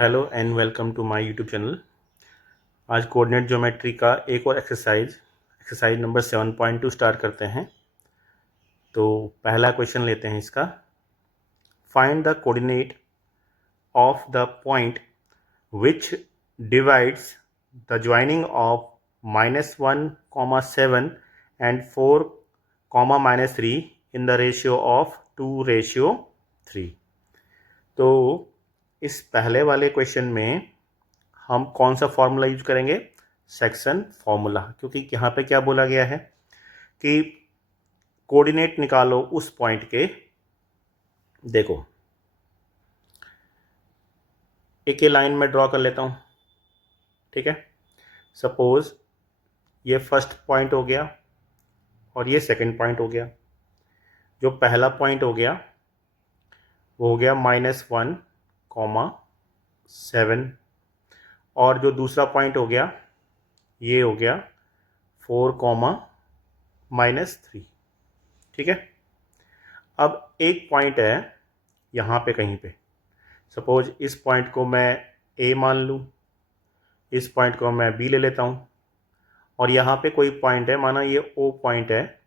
Hello and welcome to my YouTube channel. आज coordinate geometry का एक और एक्सरसाइज नंबर 7.2 स्टार्ट करते हैं। तो पहला क्वेश्चन लेते हैं इसका। Find the coordinate of the point which divides the joining of -1, 7 and 4, -3 in the ratio of 2:3। तो इस पहले वाले क्वेश्चन में हम कौन सा फॉर्मूला यूज करेंगे? सेक्शन फॉर्मूला, क्योंकि यहाँ पे क्या बोला गया है कि कोऑर्डिनेट निकालो उस पॉइंट के। देखो, एक ये लाइन में ड्रॉ कर लेता हूँ, ठीक है। सपोज ये फर्स्ट पॉइंट हो गया और ये सेकंड पॉइंट हो गया। जो पहला पॉइंट हो गया वो हो गया -1, 7, और जो दूसरा पॉइंट हो गया ये हो गया 4, -3, ठीक है। अब एक पॉइंट है यहाँ पे कहीं पे, सपोज इस पॉइंट को मैं ए मान लूँ, इस पॉइंट को मैं बी ले लेता हूँ, और यहाँ पे कोई पॉइंट है, माना ये ओ पॉइंट है,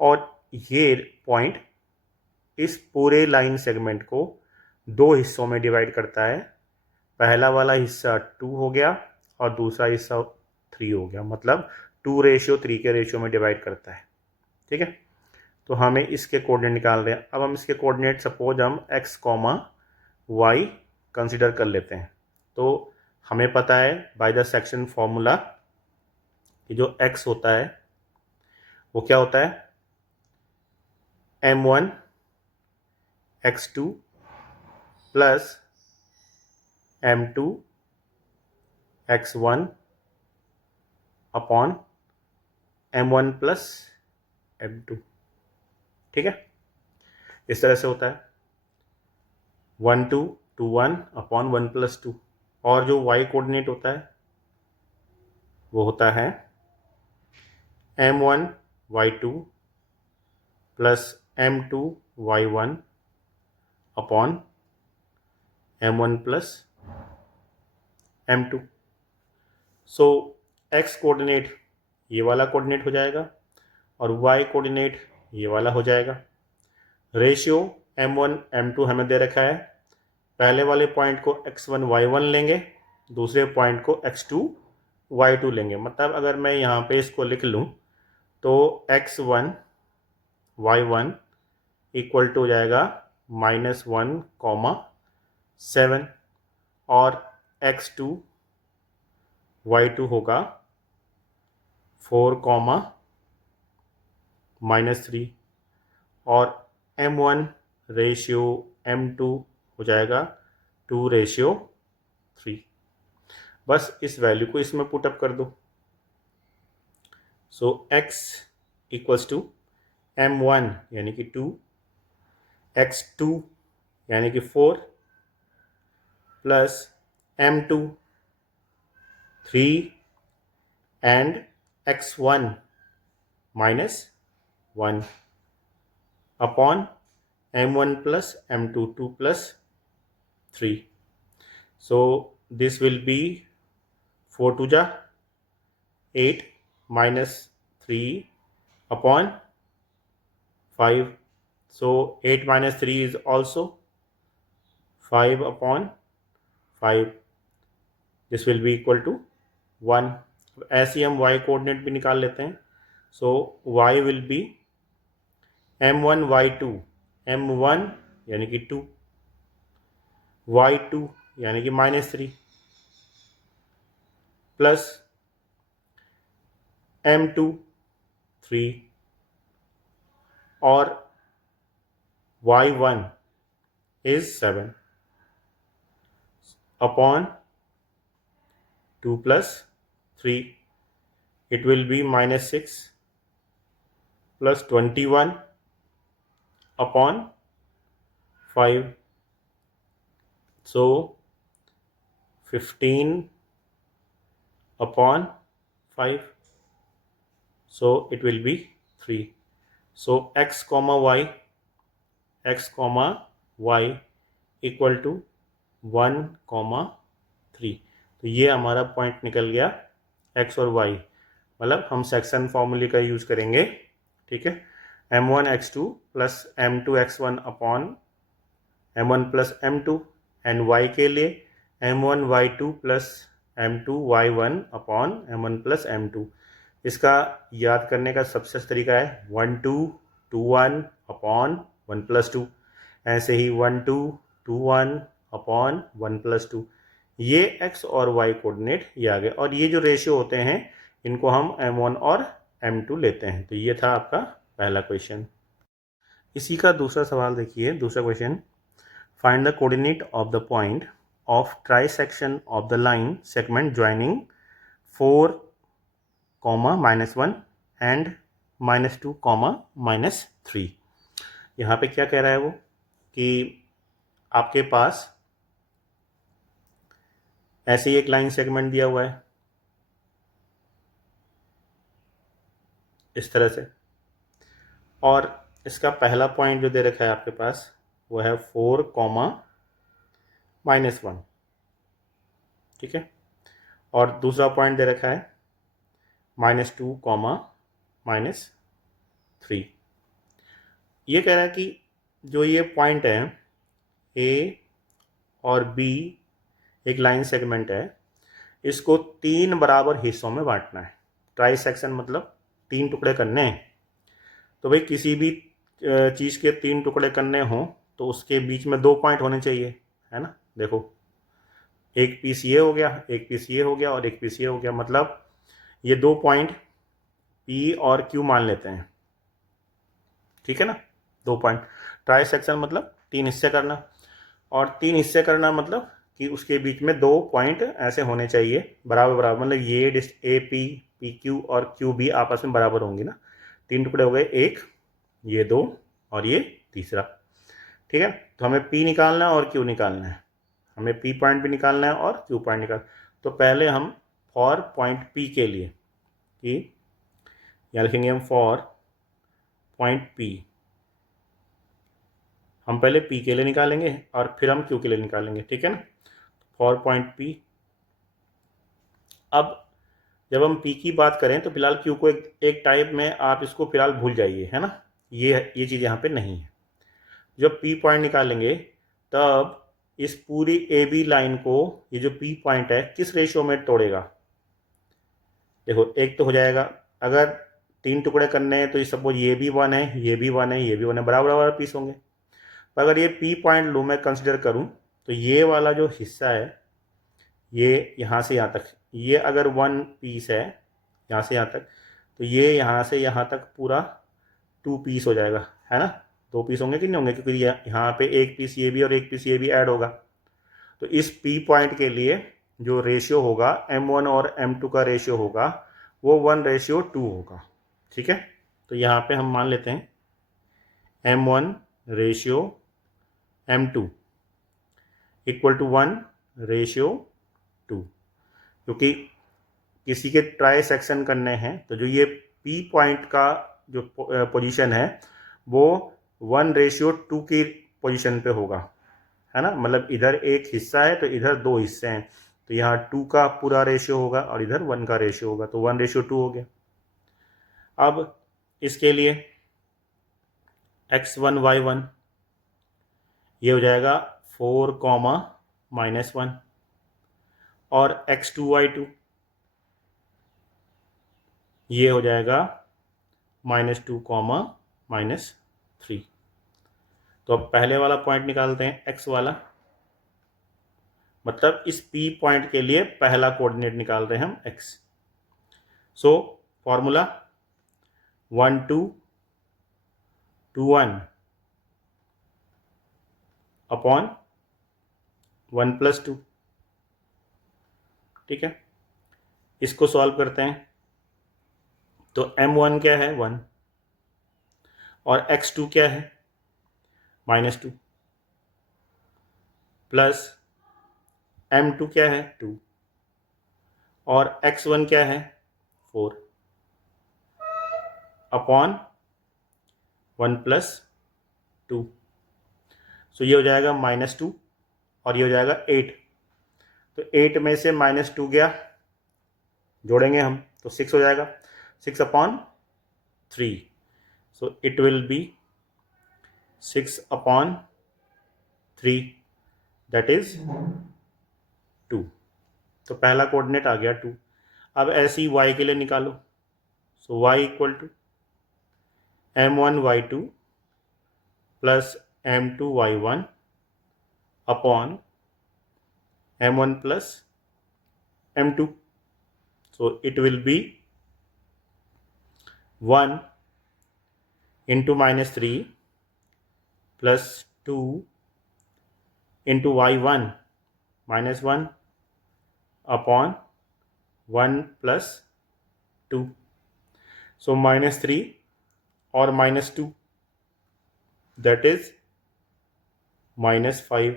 और ये पॉइंट इस पूरे लाइन सेगमेंट को दो हिस्सों में डिवाइड करता है। पहला वाला हिस्सा 2 हो गया और दूसरा हिस्सा 3 हो गया, मतलब 2:3 के रेशियो में डिवाइड करता है, ठीक है। तो हमें इसके कोऑर्डिनेट निकाल रहे हैं। अब हम इसके कोऑर्डिनेट सपोज हम x, y कंसिडर कर लेते हैं। तो हमें पता है बाय द सेक्शन फॉर्मूला कि जो x होता है वो क्या होता है, m1 x2 plus m2 x1 upon m1 plus m2, ठीक है। इस तरह से होता है 1 2 2 1 अपॉन 1 + 2। और जो y कोऑर्डिनेट होता है वो होता है m1 y2 plus m2 y1 upon m1 plus m2। सो x कोऑर्डिनेट ये वाला कोऑर्डिनेट हो जाएगा और y कोऑर्डिनेट ये वाला हो जाएगा। रेशियो m1 m2 हमें दे रखा है। पहले वाले पॉइंट को x1 y1 लेंगे, दूसरे पॉइंट को x2 y2 लेंगे। मतलब अगर मैं यहाँ पे इसको लिख लूँ तो x1 y1 इक्वल टू हो जाएगा -1, 7, और x2 y2 होगा 4, -3, और m1 रेशियो m2 हो जाएगा 2:3। बस इस वैल्यू को इसमें पुटअप कर दो। सो x इक्वल्स टू m1 यानी कि 2, x2 यानी कि 4, plus m2 3 and x1 -1 upon m1 plus m2 2 + 3। So this will be 4 2 जा 8 -3 upon 5. So 8 - 3 is also 5 upon 5. This will be equal to 1. ऐसे ही हम y कोऑर्डिनेट भी निकाल लेते हैं। So y will be m1 y2, m1 यानी कि 2, y2 यानी कि -3, प्लस m2 3 और y1 is 7 upon 2 + 3. It will be -6 plus 21 upon 5. So 15 upon 5. So it will be 3. So x, y equal to 1,3। तो ये हमारा पॉइंट निकल गया x और y, मतलब हम सेक्शन फॉर्मूले का यूज करेंगे, ठीक है। m1x2 plus m2x1 upon m1 plus m2, and y के लिए m1y2 plus m2y1 upon m1 plus m2। इसका याद करने का सबसे अच्छा तरीका है 1 2 2 1 अपॉन 1 प्लस 2, ऐसे ही 1 2 2 1 अपॉन 1 प्लस 2। ये x और y कोऑर्डिनेट ये आ गए, और ये जो रेशियो होते हैं इनको हम m1 और m2 लेते हैं। तो ये था आपका पहला क्वेश्चन। इसी का दूसरा सवाल देखिए, दूसरा question, find the coordinate of the point of trisection of the line segment joining 4, -1 and -2, -3। यहाँ पे क्या कह रहा है वो कि आपके पास ऐसे ही एक लाइन सेगमेंट दिया हुआ है इस तरह से, और इसका पहला पॉइंट जो दे रखा है आपके पास वो है 4, -1, ठीक है। और दूसरा पॉइंट दे रखा है -2, -3। ये कह रहा है कि जो ये पॉइंट है ए और बी, एक लाइन सेगमेंट है, इसको 3 बराबर हिस्सों में बांटना है। ट्राई सेक्शन मतलब 3 टुकड़े करने हैं। तो भाई किसी भी चीज़ के 3 टुकड़े करने हों तो उसके बीच में 2 पॉइंट होने चाहिए, है ना। देखो, एक पीस ये हो गया, एक पीस ये हो गया, और एक पीस ये हो गया, मतलब ये 2 पॉइंट पी और क्यू मान लेते हैं, ठीक है ना। 2 पॉइंट, ट्राई सेक्शन मतलब 3 हिस्से करना, और 3 हिस्से करना मतलब कि उसके बीच में 2 पॉइंट ऐसे होने चाहिए बराबर बराबर, मतलब ये ए पी, पी क्यू और क्यू बी आपस में बराबर होंगी ना। 3 टुकड़े हो गए, एक, ये 2 और ये तीसरा, ठीक है। तो हमें पी निकालना है और क्यू निकालना है, हमें पी पॉइंट भी निकालना है और क्यू पॉइंट निकाल। तो पहले हम फॉर पॉइंट पी के लिए कि यहाँ लिखेंगे हम फॉर पॉइंट पी, हम पहले पी के लिए निकालेंगे और फिर हम क्यू के लिए निकालेंगे, ठीक है ना। फॉर पॉइंट पी, अब जब हम पी की बात करें तो फिलहाल क्यू को एक टाइप में आप इसको फिलहाल भूल जाइए, है ना। ये चीज़ यहाँ पे नहीं है। जब पी पॉइंट निकालेंगे तब इस पूरी ए बी लाइन को ये जो पी पॉइंट है किस रेशियो में तोड़ेगा। देखो, एक तो हो जाएगा, अगर 3 टुकड़े करने हैं तो ये सपोज ये भी 1 है, ये भी 1 है, ये भी 1 है, बराबर बराबर पीस होंगे। पर अगर ये पी पॉइंट लूँ मैं कंसिडर करूँ तो ये वाला जो हिस्सा है ये यहाँ से यहाँ तक, ये अगर 1 पीस है यहाँ से यहाँ तक, तो ये यहाँ से यहाँ तक पूरा 2 पीस हो जाएगा, है ना। 2 पीस होंगे कि नहीं होंगे, क्योंकि यहाँ पे एक पीस ये भी और एक पीस ये भी ऐड होगा। तो इस पी पॉइंट के लिए जो रेशियो होगा m1 और m2 का रेशियो होगा वो 1:2 होगा, ठीक है। तो यहाँ पे हम मान लेते हैं m1:m2 इक्वल टू 1:2, क्योंकि किसी के ट्राई सेक्शन करने हैं तो जो ये पी पॉइंट का जो पोजीशन है वो 1:2 की पोजीशन पे होगा, है ना। मतलब इधर एक हिस्सा है तो इधर 2 हिस्से हैं, तो यहाँ 2 का पूरा रेशियो होगा और इधर 1 का रेशियो होगा, तो 1:2 हो गया। अब इसके लिए x1 y1 ये हो जाएगा 4, -1, और x2 y2 ये हो जाएगा -2, -3। तो अब पहले वाला पॉइंट निकालते हैं, x वाला, मतलब इस P पॉइंट के लिए पहला कोऑर्डिनेट निकाल रहे हैं हम x। सो फॉर्मूला 1 2 2 1 अपॉन 1 + 2, ठीक है। इसको सॉल्व करते हैं तो m1 क्या है 1, और x2 क्या है -2, प्लस m2 क्या है 2, और x1 क्या है 4 अपॉन 1 + 2। सो ये हो जाएगा -2 और ये हो जाएगा 8। तो 8 में से -2 गया, जोड़ेंगे हम तो 6 हो जाएगा, 6/3। सो it will B 6/3, that is 2। तो पहला कोऑर्डिनेट आ गया 2। अब ऐसे ही y के लिए निकालो। So y equal to m1y2 plus m2y1 upon m1 plus m2। So it will be 1 into -3 plus 2 into y1 -1 upon 1 plus 2। So -3 और -2 दैट इज -5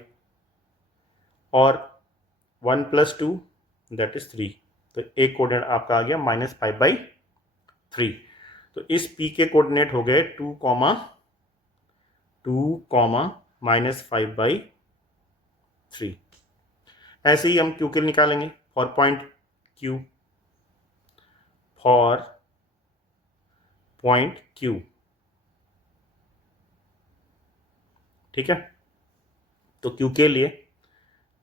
और 1 प्लस 2 दैट इज 3। तो एक कोऑर्डिनेट आपका आ गया -5/3। तो इस p के कोऑर्डिनेट हो गए 2, -5/3। ऐसे ही हम q के लिए निकालेंगे फॉर पॉइंट q, ठीक है। तो q के लिए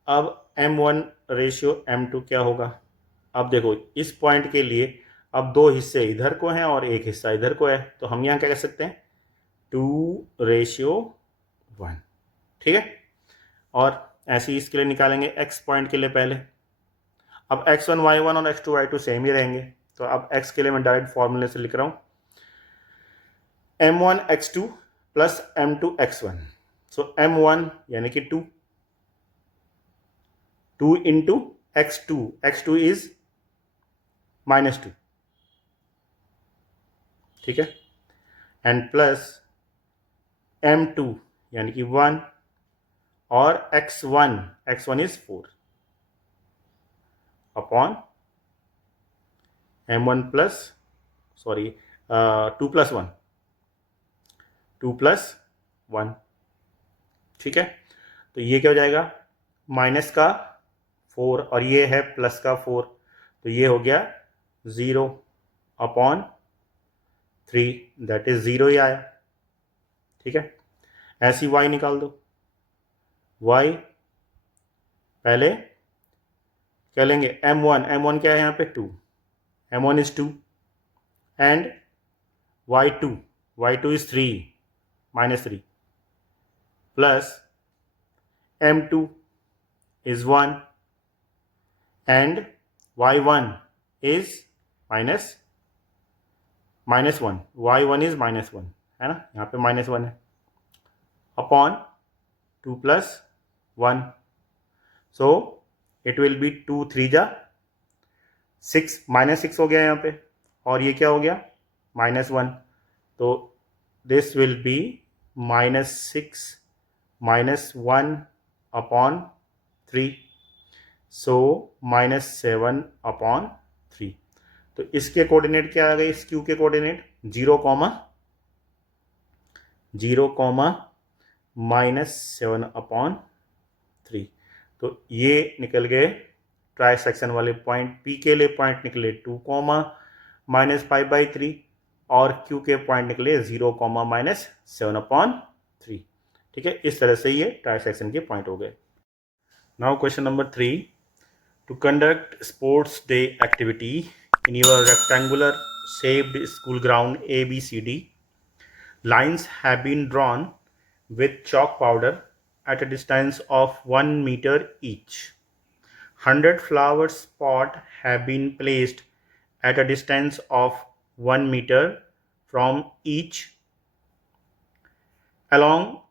अब m1 रेशियो m2 क्या होगा। अब देखो इस पॉइंट के लिए अब दो हिस्से इधर को हैं और एक हिस्सा इधर को है, तो हम यहाँ क्या कह सकते हैं 2:1, ठीक है। और ऐसे ही इसके लिए निकालेंगे x पॉइंट के लिए पहले। अब x1 y1 और x2 y2 सेम ही रहेंगे, तो अब x के लिए मैं डायरेक्ट फॉर्मूले से लिख रहा हूँ m1 x2 plus m2 x1। सो m1 यानी कि 2 इंटू x2 इज -2, ठीक है, एंड प्लस m2 यानी कि 1 और x1 is 4 upon m1 plus 2 plus 1, ठीक है। तो ये क्या हो जाएगा माइनस का 4 और ये है प्लस का 4, तो ये हो गया 0/3, दैट इज 0 ही आया, ठीक है। ऐसी y निकाल दो। y पहले क्या लेंगे m1 क्या है यहाँ पे 2, m1 is 2 and y2 is 3 -3 plus m2 is 1 and y1 is -1, y1 is -1 है ना, यहाँ पे -1 है, upon 2 plus 1। So it will B 2 3 जा 6, -6 हो गया यहाँ पे, और ये क्या हो गया -1, तो दिस विल बी -6 -1/3, सो -7/3। तो इसके कोऑर्डिनेट क्या आ गए, इस क्यू के कोऑर्डिनेट 0, -7/3। तो ये निकल गए ट्राई सेक्शन वाले पॉइंट। पी के लिए पॉइंट निकले 2, -5/3 और क्यू के पॉइंट निकले 0, -7/3, ठीक है। इस तरह से ये ट्राई सेक्शन के पॉइंट हो गए। Now question number 3, to conduct sports day activity in your rectangular shaped school ground ABCD, lines have been drawn with chalk powder at a distance of 1 meter each. 100 flower pots have been placed at a distance of 1 meter from each along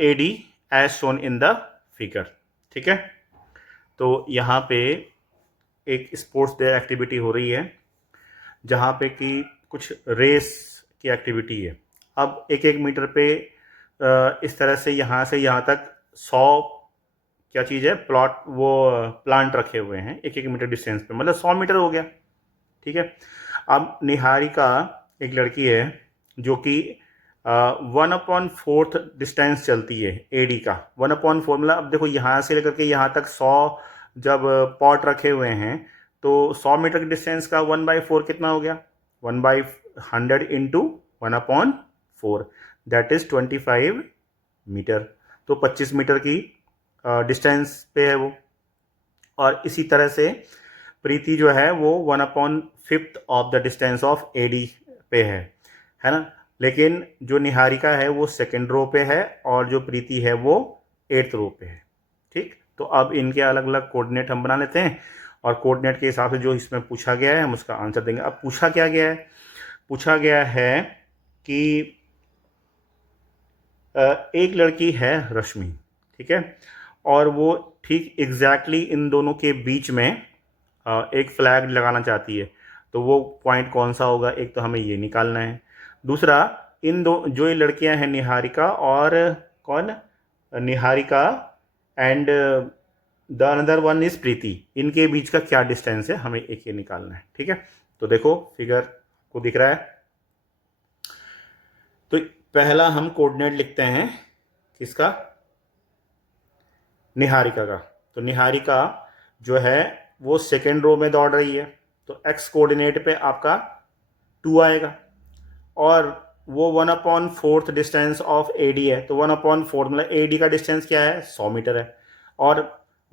AD as shown in the figure, ठीक है। तो यहाँ पे एक sports day activity हो रही है जहाँ पे कि कुछ रेस की एक्टिविटी है। अब 1-1 मीटर पे इस तरह से यहाँ तक 100 क्या चीज़ है प्लांट रखे हुए हैं 1-1 मीटर डिस्टेंस पे, मतलब 100 मीटर हो गया, ठीक है। अब निहारिका एक लड़की है जो कि 1/4 डिस्टेंस चलती है एडी का। 1/4 मतलब अब देखो यहाँ से लेकर के यहाँ तक 100 जब पॉट रखे हुए हैं तो 100 मीटर की डिस्टेंस का 1/4 कितना हो गया, 1/100 इंटू 1/4 दैट इज 25 मीटर। तो 25 मीटर की डिस्टेंस पे है वो। और इसी तरह से प्रीति जो है वो 1/5 of the distance of AD पे है ना। लेकिन जो निहारिका है वो सेकेंड रो पे है और जो प्रीति है वो 8th रो पे है। ठीक, तो अब इनके अलग अलग कोऑर्डिनेट हम बना लेते हैं और कोऑर्डिनेट के हिसाब से जो इसमें पूछा गया है हम उसका आंसर देंगे। अब पूछा क्या गया है, पूछा गया है कि एक लड़की है रश्मि, ठीक है, और वो ठीक एग्जैक्टली इन दोनों के बीच में एक फ्लैग लगाना चाहती है। तो वो पॉइंट कौन सा होगा, एक तो हमें ये निकालना है। दूसरा, इन दो जो ये लड़कियां हैं निहारिका और कौन, Niharika and the another one is Preeti, इनके बीच का क्या डिस्टेंस है हमें एक ये निकालना है। ठीक है, तो देखो फिगर को दिख रहा है। तो पहला हम कोऑर्डिनेट लिखते हैं किसका, निहारिका का। तो निहारिका जो है वो सेकेंड रो में दौड़ रही है, तो एक्स कोऑर्डिनेट पे आपका 2 आएगा और वो 1/4 डिस्टेंस ऑफ एडी है। तो 1/4 मतलब एडी का डिस्टेंस क्या है, 100 मीटर है। और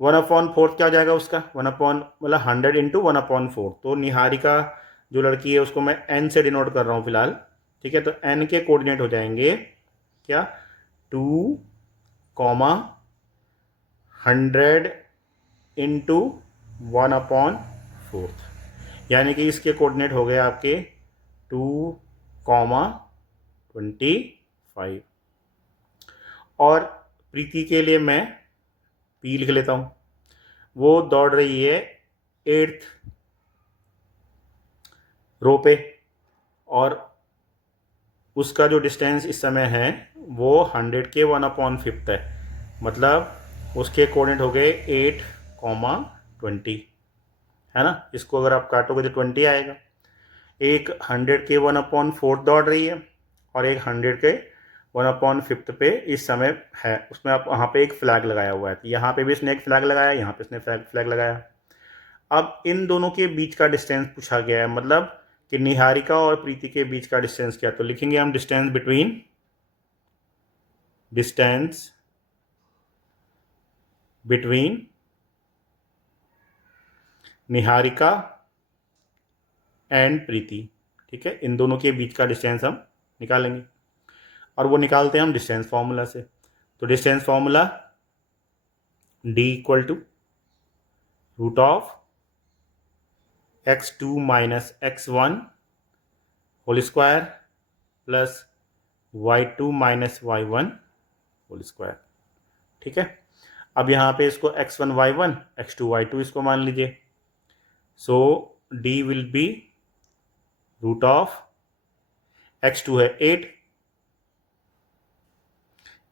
1/4 क्या हो जाएगा उसका, 1/मतलब 100 इंटू 1/4। तो निहारिका जो लड़की है उसको मैं एन से डिनोट कर रहा हूँ फिलहाल। ठीक है, तो एन के कोऑर्डिनेट हो जाएंगे क्या, 2, 100 इंटू 1/4, यानी कि इसके कोऑर्डिनेट हो गए आपके 2,25। और प्रीति के लिए मैं पी लिख लेता हूँ। वो दौड़ रही है 8th रो पे और उसका जो डिस्टेंस इस समय है वो 100 के 1/5 है। मतलब उसके कोऑर्डिनेट हो गए 8,20, है ना। इसको अगर आप काटोगे तो 20 आएगा। एक 100 के 1/4 दौड़ रही है और एक 100 के 1/5 पे इस समय है। उसमें आप वहाँ पे एक फ्लैग लगाया हुआ है, तो यहाँ पे भी इसने एक फ्लैग लगाया, यहाँ पे इसने फ्लैग लगाया। अब इन दोनों के बीच का डिस्टेंस पूछा गया है, मतलब कि निहारिका और प्रीति के बीच का डिस्टेंस क्या। तो लिखेंगे हम डिस्टेंस बिटवीन निहारिका एंड प्रीति। ठीक है, इन दोनों के बीच का डिस्टेंस हम निकालेंगे और वो निकालते हैं हम डिस्टेंस फॉर्मूला से। तो distance formula d equal to root of x2 minus x1 whole square plus y2 minus y1 whole square. ठीक है, अब यहाँ पे इसको x1 y1 x2 y2 इसको मान लीजिए। So d will be root of x2 है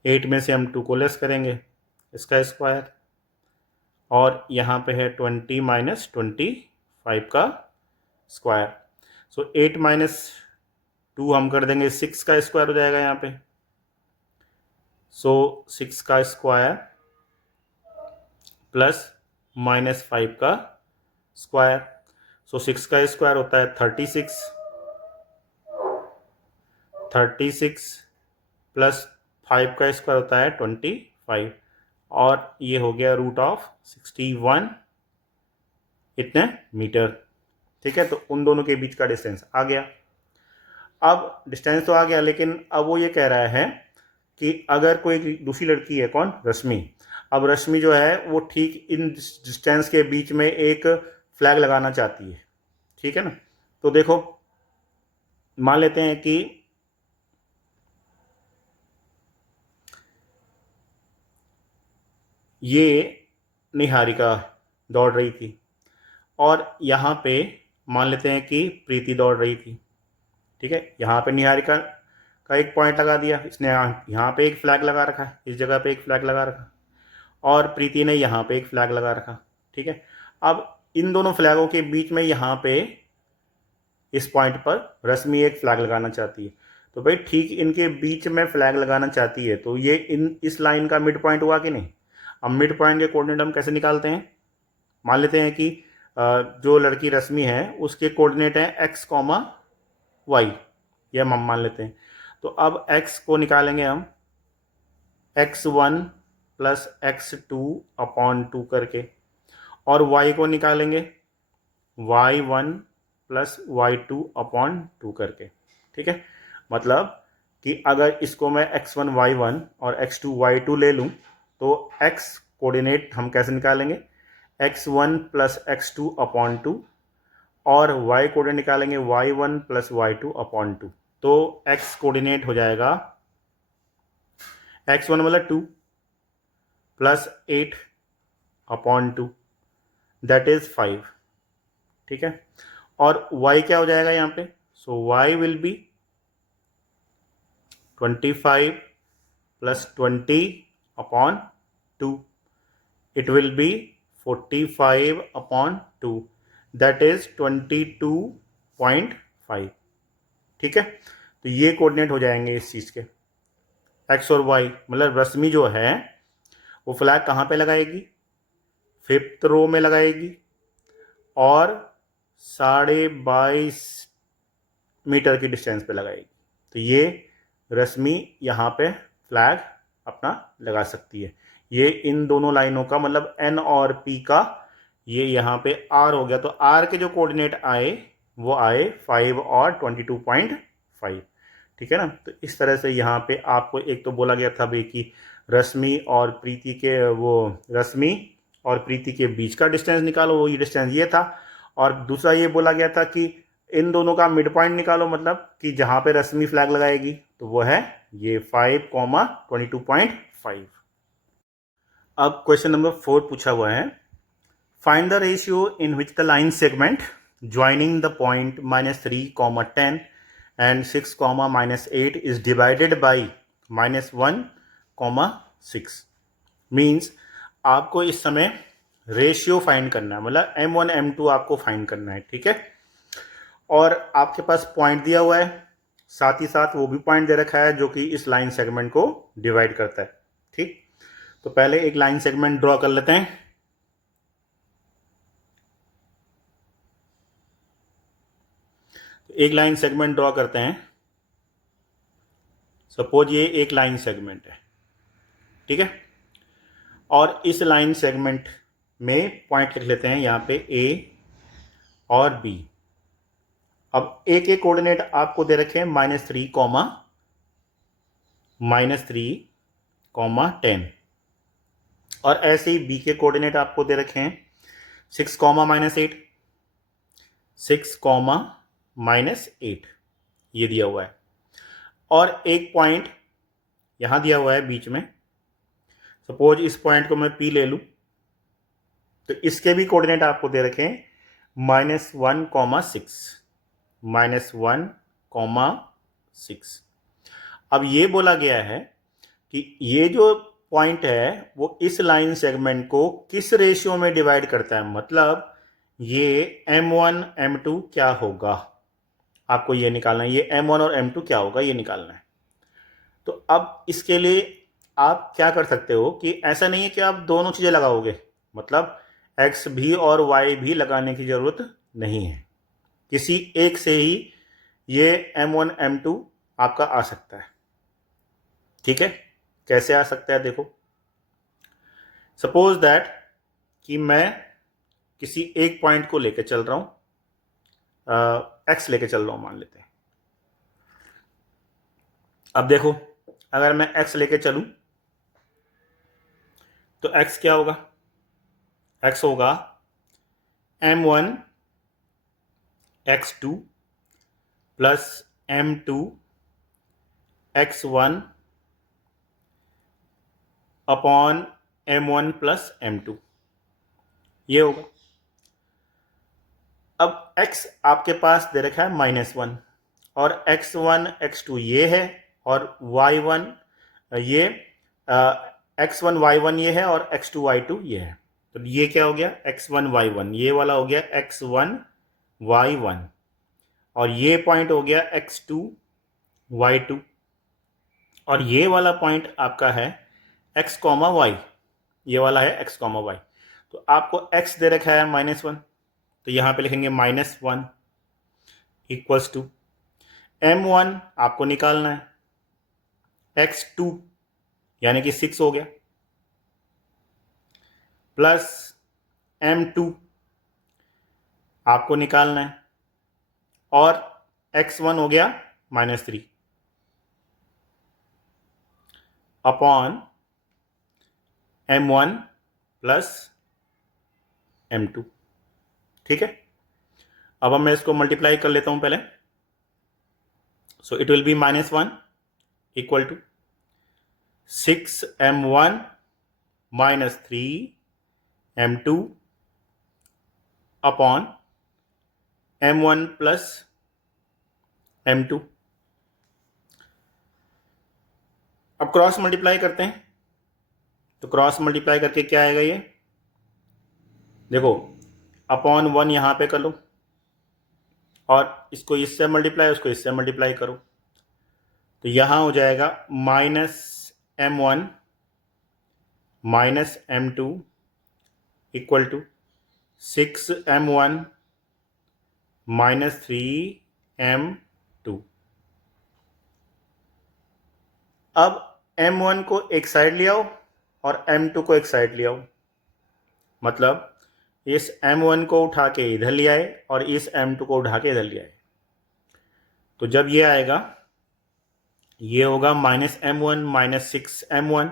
8 में से हम 2 को लेस करेंगे इसका स्क्वायर, और यहाँ पे है 20 माइनस 25 का स्क्वायर। सो 8 माइनस 2 हम कर देंगे 6 का स्क्वायर हो जाएगा यहाँ पे। सो 6 का स्क्वायर प्लस माइनस 5 का स्क्वायर। सो 6 का स्क्वायर होता है 36 प्लस 5 का स्क्वायर होता है 25, और ये हो गया रूट ऑफ 61 इतने मीटर। ठीक है, तो उन दोनों के बीच का डिस्टेंस आ गया। अब डिस्टेंस तो आ गया, लेकिन अब वो ये कह रहा है कि अगर कोई दूसरी लड़की है, कौन, रश्मि। अब रश्मि जो है वो ठीक इन डिस्टेंस के बीच में एक फ्लैग लगाना चाहती है। ठीक है ना, तो देखो मान लेते हैं कि ये निहारिका दौड़ रही थी और यहाँ पे मान लेते हैं कि प्रीति दौड़ रही थी। ठीक है, यहाँ पे निहारिका का एक पॉइंट लगा दिया इसने, यहाँ पे एक फ्लैग लगा रखा, इस जगह पे एक फ्लैग लगा रखा, और प्रीति ने यहाँ पे एक फ्लैग लगा रखा। ठीक है, अब इन दोनों फ्लैगों के बीच में यहाँ पे इस पॉइंट पर रश्मि एक फ्लैग लगाना चाहती है। तो भाई ठीक इनके बीच में फ्लैग लगाना चाहती है, तो ये इस लाइन का मिड पॉइंट हुआ कि नहीं। अब मिड पॉइंट के कोऑर्डिनेट हम कैसे निकालते हैं, मान लेते हैं कि जो लड़की रश्मि है उसके कोऑर्डिनेट हैं एक्स कॉमा वाई, ये हम मान लेते हैं। तो अब एक्स को निकालेंगे हम x1 प्लस x2 अपॉन 2 करके, और y को निकालेंगे y1 प्लस y2 अपॉन 2 करके। ठीक है, मतलब कि अगर इसको मैं x1 y1 और x2 y2 ले लूँ तो x कोऑर्डिनेट हम कैसे निकालेंगे, x1 प्लस x2 अपॉन 2, और y कोऑर्डिनेट निकालेंगे y1 प्लस y2 अपॉन 2। तो x कोऑर्डिनेट हो जाएगा x1 मतलब 2 प्लस 8 अपॉन 2 दैट इज 5। ठीक है, और y क्या हो जाएगा यहाँ पे, so y will B 25 plus 20 upon 2, it will B 45 upon 2 that is 22.5। ठीक है, तो ये कोऑर्डिनेट हो जाएंगे इस चीज़ के x और y। मतलब रश्मि जो है वो फ्लैग कहाँ पे लगाएगी, 5th रो में लगाएगी और 22.5 मीटर की डिस्टेंस पे लगाएगी। तो ये रश्मि यहाँ पे फ्लैग अपना लगा सकती है। ये इन दोनों लाइनों का मतलब n और p का ये यहाँ पे r हो गया, तो r के जो कोऑर्डिनेट आए वो आए 5 और 22.5। ठीक है ना, तो इस तरह से यहाँ पे आपको एक तो बोला गया था भाई कि रश्मि और प्रीति के बीच का डिस्टेंस निकालो, वो ये डिस्टेंस ये था। और दूसरा ये बोला गया था कि इन दोनों का मिड पॉइंट निकालो, मतलब कि जहाँ पे रश्मि फ्लैग लगाएगी तो वो है ये 5,22.5। अब क्वेश्चन नंबर 4 पूछा हुआ है, find the ratio in which the line segment joining the point -3, -10 and 6, -8 is divided by -1, 6। Means आपको इस समय रेशियो फाइंड करना है, मतलब m1 m2 आपको फाइंड करना है। ठीक है, और आपके पास पॉइंट दिया हुआ है, साथ ही साथ वो भी पॉइंट दे रखा है जो कि इस लाइन सेगमेंट को डिवाइड करता है। ठीक, तो पहले एक लाइन सेगमेंट ड्रॉ कर लेते हैं। तो एक लाइन सेगमेंट ड्रॉ करते हैं। सपोज ये एक लाइन सेगमेंट है। ठीक है, और इस लाइन सेगमेंट में पॉइंट लिख लेते हैं यहाँ पे A और B। अब A के कोऑर्डिनेट आपको दे रखे हैं -3, -10, और ऐसे ही B के कोऑर्डिनेट आपको दे रखे हैं 6, -8, 6, -8, ये दिया हुआ है। और एक पॉइंट यहां दिया हुआ है बीच में। सपोज इस पॉइंट को मैं P ले लूं तो इसके भी कोऑर्डिनेट आपको दे रखे हैं -1, 6। अब ये बोला गया है कि ये जो पॉइंट है वो इस लाइन सेगमेंट को किस रेशियो में डिवाइड करता है, मतलब ये m1 m2 क्या होगा, आपको ये निकालना है। ये m1 और m2 क्या होगा ये निकालना है। तो अब इसके लिए आप क्या कर सकते हो कि ऐसा नहीं है कि आप दोनों चीज़ें लगाओगे, मतलब x भी और y भी लगाने की ज़रूरत नहीं है, किसी एक से ही ये m1 m2 आपका आ सकता है। ठीक है, कैसे आ सकता है देखो, सपोज दैट कि मैं किसी एक पॉइंट को लेके चल रहा हूं, x लेके चल रहा हूं मान लेते हैं। अब देखो अगर मैं x लेके चलूं तो x क्या होगा, x होगा m1 x2 plus m2 x1 upon m1 plus m2, ये होगा। अब x आपके पास दे रखा है -1 और x1 x2 ये है और y1 ये x1 y1 ये है और x2 y2 ये है। तो ये क्या हो गया x1 y1, ये वाला हो गया x1 y1, और ये पॉइंट हो गया x2 y2 और ये वाला पॉइंट आपका है x, y, ये वाला है x, y। तो आपको x दे रखा है -1, तो यहाँ पे लिखेंगे -1 इक्वल्स टू m1 आपको निकालना है x2 यानी कि 6 हो गया प्लस m2 आपको निकालना है और x1 हो गया -3 अपॉन m1 प्लस m2। ठीक है, अब मैं इसको मल्टीप्लाई कर लेता हूं पहले। So it will be -1 equal to 6m1 -3m2 upon m1 plus m2। अब क्रॉस मल्टीप्लाई करते हैं, तो क्रॉस मल्टीप्लाई करके क्या आएगा, ये देखो अपॉन 1 यहां पे कर लो और इसको इससे मल्टीप्लाई, उसको इससे मल्टीप्लाई करो, तो यहां हो जाएगा -m1 -m2 equal to 6m1 -3m2। अब m1 को एक साइड ले आओ और m2 को एक साइड ले आओ, मतलब इस m1 को उठा के इधर ले आए और इस m2 को उठा के इधर ले आए, तो जब ये आएगा ये होगा -m1 -6m1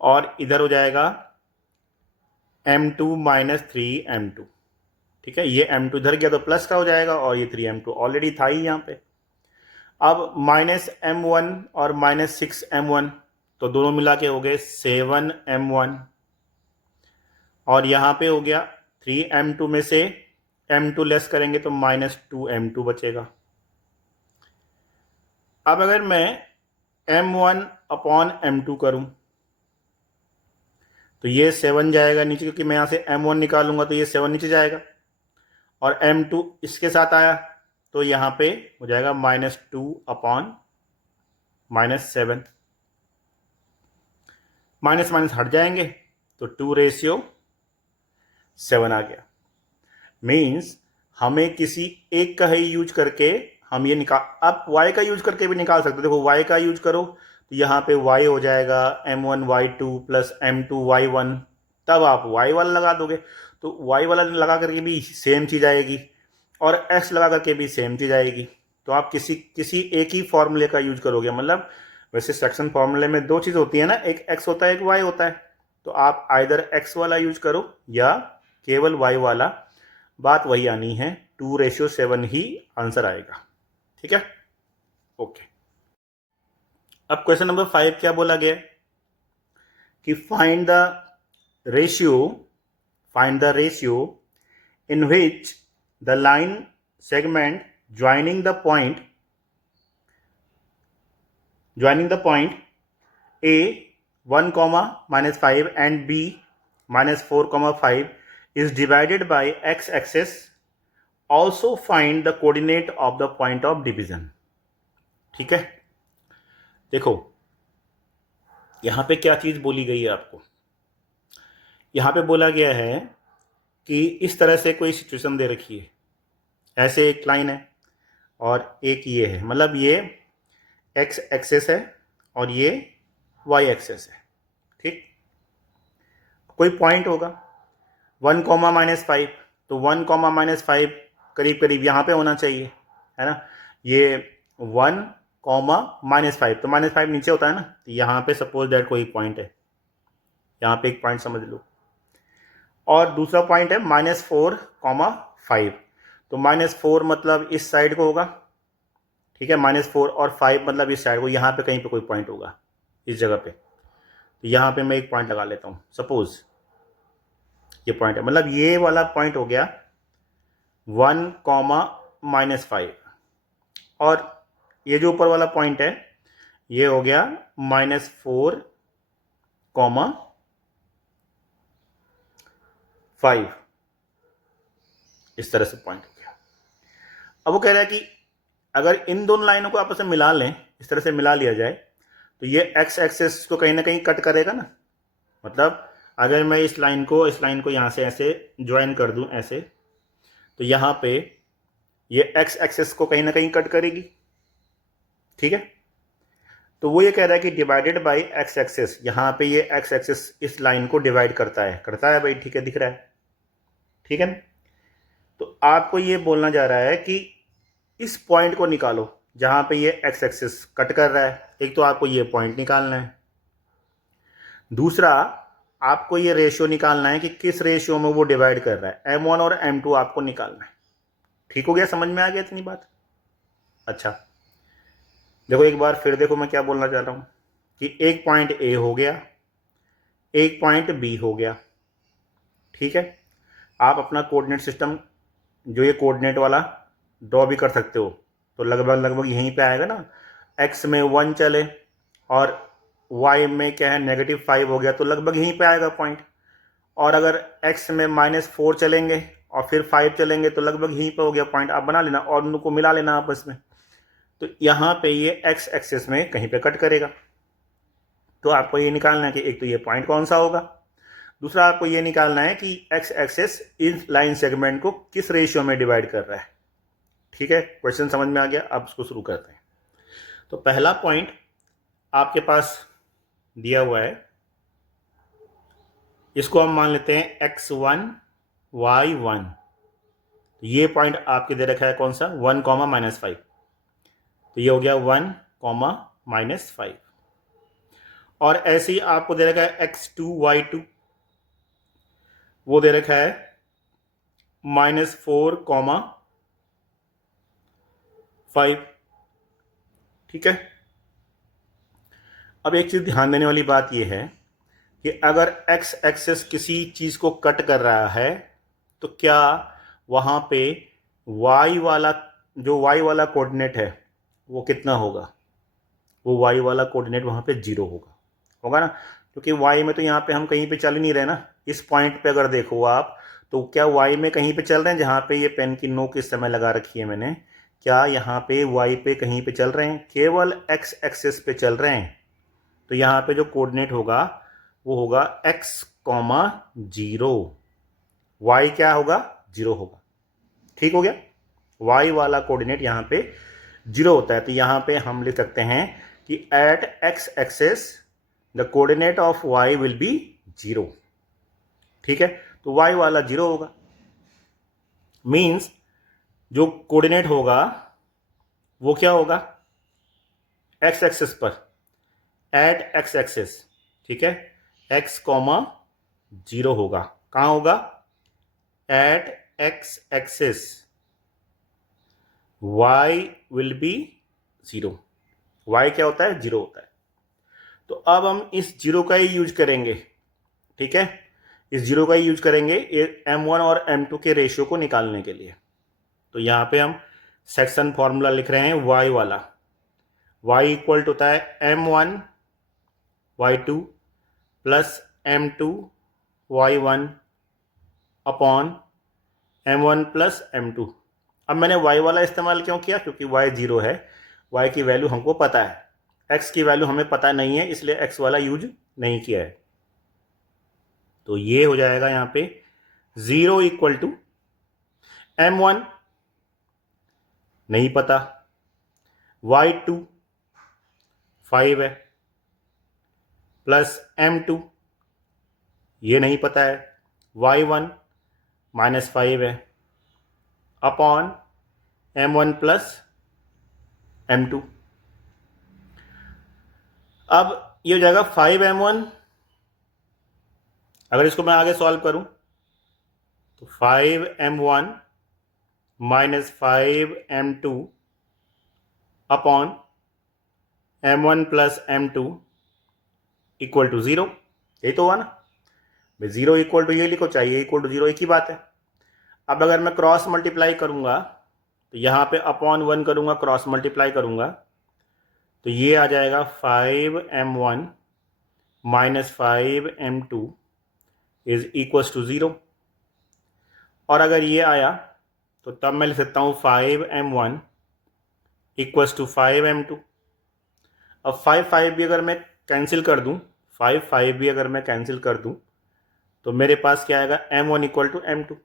और इधर हो जाएगा m2 -3m2। ठीक है, ये m2 इधर गया तो प्लस का हो जाएगा और ये 3m2 ऑलरेडी था ही यहाँ पे। अब -m1 और -6m1 तो दोनों मिला के हो गए 7m1 और यहाँ पे हो गया 3m2 में से m2 लेस करेंगे तो -2m2 बचेगा। अब अगर मैं m1 अपॉन m2 करूं तो ये 7 जाएगा नीचे, क्योंकि मैं यहाँ से m1 निकालूंगा तो ये 7 नीचे जाएगा और m2 इसके साथ आया तो यहाँ पे हो जाएगा -2 अपॉन -7, माइनस माइनस हट जाएंगे तो 2:7 आ गया। मीन्स हमें किसी एक का ही यूज करके हम ये निकाल, आप y का यूज करके भी निकाल सकते हो। देखो y का यूज करो तो यहाँ पे y हो जाएगा m1 y2 plus m2 y1, तब आप y वाला लगा दोगे तो y वाला लगा करके भी सेम चीज आएगी और x लगा करके भी सेम चीज आएगी। तो आप किसी एक ही फॉर्मूले का यूज करोगे, मतलब वैसे सेक्शन फॉर्मूले में दो चीज होती है ना, एक x होता है एक y होता है, तो आप आइदर x वाला यूज करो या केवल y वाला, बात वही आनी है, 2:7 ही आंसर आएगा। ठीक है, ओके। अब क्वेश्चन नंबर 5 क्या बोला गया कि find the ratio in which the line segment joining the point A 1, -5 and B -4, 5 is divided by x-axis. Also find the coordinate of the point of division. ठीक है, देखो यहां पे क्या चीज बोली गई है आपको, यहां पे बोला गया है कि इस तरह से कोई सिचुएशन दे रखी है, ऐसे एक लाइन है और एक ये है, मतलब ये x एक्सेस है और ये y एक्सेस है। ठीक, कोई पॉइंट होगा 1, -5, तो 1, -5 करीब करीब यहाँ पे होना चाहिए, है ना। ये 1, -5, तो -5 नीचे होता है ना, तो यहाँ पे सपोज दैट कोई पॉइंट है, यहाँ पे एक पॉइंट समझ लो, और दूसरा पॉइंट है -4, 5, तो -4 मतलब इस साइड को होगा, ठीक है, -4 और 5 मतलब इस साइड को, यहाँ पे कहीं पे कोई पॉइंट होगा इस जगह पे, तो यहाँ पे मैं एक पॉइंट लगा लेता हूँ, सपोज ये पॉइंट है, मतलब ये वाला पॉइंट हो गया 1, -5 और ये जो ऊपर वाला पॉइंट है ये हो गया -4, 5, इस तरह से पॉइंट हो गया। अब वो कह रहा है कि अगर इन दोनों लाइनों को आपस में मिला लें, इस तरह से मिला लिया जाए, तो ये एक्स एक्सेस को कहीं ना कहीं कट करेगा ना। मतलब अगर मैं इस लाइन को यहाँ से ऐसे ज्वाइन कर दूं ऐसे, तो यहाँ पे ये एक्स एक्सेस को कहीं ना कहीं कट करेगी। ठीक है, तो वो ये कह रहा है कि डिवाइडेड बाई एक्स एक्सेस, यहाँ पे ये एक्स एक्सेस इस लाइन को डिवाइड करता है भाई। ठीक है, दिख रहा है, ठीक है ना। तो आपको ये बोलना जा रहा है कि इस पॉइंट को निकालो जहां पे ये एक्स एक्सिस कट कर रहा है। एक तो आपको ये पॉइंट निकालना है, दूसरा आपको ये रेशियो निकालना है कि किस रेशियो में वो डिवाइड कर रहा है। M1 और M2 आपको निकालना है। ठीक हो गया, समझ में आ गया इतनी बात? अच्छा, देखो एक बार फिर देखो मैं क्या बोलना चाह रहा हूं कि एक पॉइंट A हो गया, एक पॉइंट B हो गया। ठीक है, आप अपना कोऑर्डिनेट सिस्टम जो ये कोऑर्डिनेट वाला ड्रॉ भी कर सकते हो, तो लगभग लगभग यहीं पे आएगा ना। एक्स में 1 चले और वाई में क्या है -5 हो गया, तो लगभग यहीं पे आएगा पॉइंट। और अगर एक्स में -4 चलेंगे और फिर 5 चलेंगे तो लगभग यहीं पे हो गया पॉइंट। आप बना लेना और उनको मिला लेना आपस में। तो यहाँ पे ये एक्स एक्सिस में कहीं पे कट करेगा। तो आपको ये निकालना है कि एक तो ये पॉइंट कौन सा होगा, दूसरा आपको ये निकालना है कि एक्स एक्सिस इस लाइन सेगमेंट को किस रेशियो में डिवाइड कर रहा है। ठीक है, क्वेश्चन समझ में आ गया? अब इसको शुरू करते हैं। तो पहला पॉइंट आपके पास दिया हुआ है, इसको हम मान लेते हैं x1 y1। तो ये पॉइंट आपके दे रखा है कौन सा, 1, -5। तो ये हो गया 1, -5। और ऐसे ही आपको दे रखा है x2 y2, वो दे रखा है -4, 5। ठीक है, अब एक चीज ध्यान देने वाली बात यह है कि अगर x एक्सेस किसी चीज को कट कर रहा है तो क्या वहां पे y वाला कोऑर्डिनेट है वो कितना होगा? वो y वाला कोऑर्डिनेट वहां पे 0 होगा ना, क्योंकि y में तो यहाँ पे हम कहीं पे चल ही नहीं रहे ना। इस पॉइंट पे अगर देखो आप, तो क्या y में कहीं पे चल रहे हैं जहां पे ये पेन की नोक इस समय लगा रखी है मैंने, क्या यहाँ पे y पे कहीं पे चल रहे हैं? केवल x एक्सेस पे चल रहे हैं। तो यहाँ पे जो कोऑर्डिनेट होगा वो होगा x, 0। y क्या होगा? 0 होगा। ठीक हो गया, y वाला कोऑर्डिनेट यहाँ पे 0 होता है। तो यहाँ पे हम लिख सकते हैं कि at x axis the coordinate of y will be 0। ठीक है, तो y वाला 0 होगा। मींस जो कोऑर्डिनेट होगा वो क्या होगा? x एक्सेस पर, एट x एक्सेस। ठीक है, x, 0 होगा। कहां होगा? At x axis y will be 0। y क्या होता है? 0 होता है। तो अब हम इस 0 का ही यूज करेंगे। ठीक है, इस 0 का ही यूज करेंगे M1 और M2 के रेशियो को निकालने के लिए। तो यहां पे हम सेक्शन फॉर्मूला लिख रहे हैं y वाला। y इक्वल होता है M1 y2 plus M2 y1 upon M1 plus M2। अब मैंने y वाला इस्तेमाल क्यों किया? क्योंकि y 0 है, y की वैल्यू हमको पता है, x की वैल्यू हमें पता नहीं है, इसलिए x वाला यूज नहीं किया है। तो ये हो जाएगा यहाँ पे 0 इक्वल टू M1 नहीं पता, y2 5 है, प्लस M2 ये नहीं पता है, y1 -5 है, अपॉन M1 प्लस M2। अब ये हो जाएगा 5M1। अगर इसको मैं आगे सॉल्व करूं तो 5M1 -5M2 upon M1 plus M2 equal to 0। यही तो हुआ ना भाई, 0 इक्वल टू ये लिखो, चाहिए इक्वल टू 0, एक ही बात है। अब अगर मैं क्रॉस मल्टीप्लाई करूंगा तो यहाँ पे अपॉन 1 करूंगा, क्रॉस मल्टीप्लाई करूंगा तो ये आ जाएगा 5M1 -5M2 is equal to 0। और अगर ये आया तो तब मैं लिख सकता हूँ 5M1 इक्वल्स टू 5m2। अब 5 भी अगर मैं कैंसिल कर दूं, 5 भी अगर मैं कैंसिल कर दूं तो मेरे पास क्या आएगा, m1 इक्वल टू m2।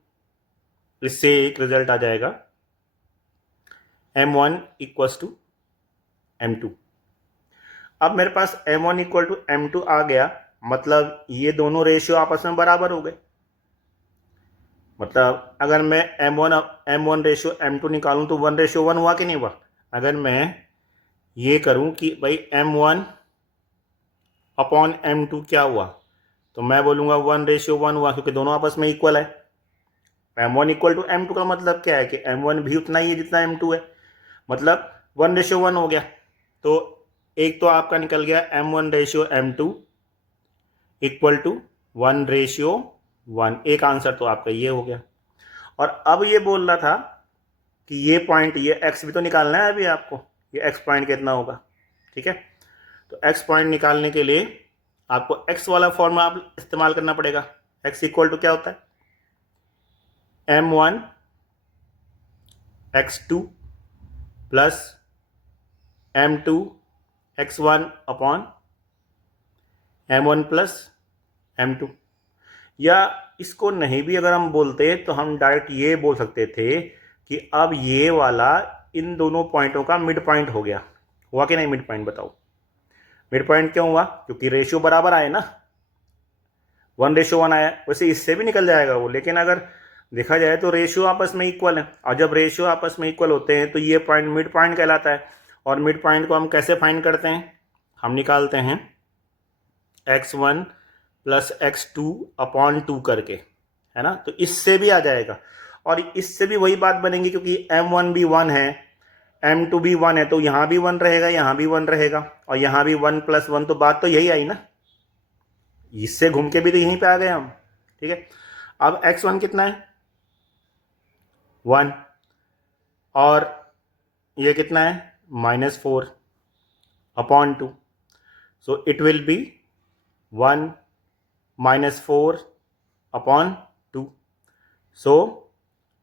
इससे एक रिजल्ट आ जाएगा m1 इक्वल्स टू m2। अब मेरे पास m1 इक्वल टू m2 आ गया, मतलब ये दोनों रेशियो आपस में बराबर हो गए। मतलब अगर मैं m1 रेशियो m2 निकालूं तो 1:1 हुआ कि नहीं हुआ। अगर मैं ये करूं कि भाई m1 अपॉन m2 क्या हुआ, तो मैं बोलूंगा 1:1 हुआ, क्योंकि दोनों आपस में इक्वल है। m1 इक्वल टू m2 का मतलब क्या है कि m1 भी उतना ही है जितना m2 है, मतलब 1:1 हो गया। तो एक तो आपका निकल गया m1:m2 इक्वल टू 1:1। एक आंसर तो आपका ये हो गया। और अब ये बोल रहा था कि ये पॉइंट, ये x भी तो निकालना है अभी आपको, ये x पॉइंट कितना होगा। ठीक है, तो x पॉइंट निकालने के लिए आपको x वाला फॉर्मूला आप इस्तेमाल करना पड़ेगा। x इक्वल टू क्या होता है, m1 x2 plus m2 x1 upon m1 plus m2। या इसको नहीं भी अगर हम बोलते तो हम डायरेक्ट ये बोल सकते थे कि अब ये वाला इन दोनों पॉइंटों का मिड पॉइंट हो गया। हुआ कि नहीं मिड पॉइंट, बताओ। मिड पॉइंट क्यों हुआ, क्योंकि रेशियो बराबर आए ना, 1:1 आया। वैसे इससे भी निकल जाएगा वो, लेकिन अगर देखा जाए तो रेशियो आपस में इक्वल है, और जब रेशियो आपस में इक्वल होते हैं तो ये पॉइंट मिड पॉइंट कहलाता है। और मिड पॉइंट को हम कैसे फाइंड करते हैं, हम निकालते हैं x1 प्लस x2 अपॉन 2 करके, है ना। तो इससे भी आ जाएगा, और इससे भी वही बात बनेगी, क्योंकि m1 भी 1 है, m2 भी 1 है, तो यहाँ भी 1 रहेगा, यहाँ भी 1 रहेगा, और यहाँ भी 1 + 1, तो बात तो यही आई ना। इससे घूम के भी तो यहीं पे आ गए हम। ठीक है, अब x1 कितना है, 1, और ये कितना है, -4 upon 2। So it will be 1 -4 upon 2, so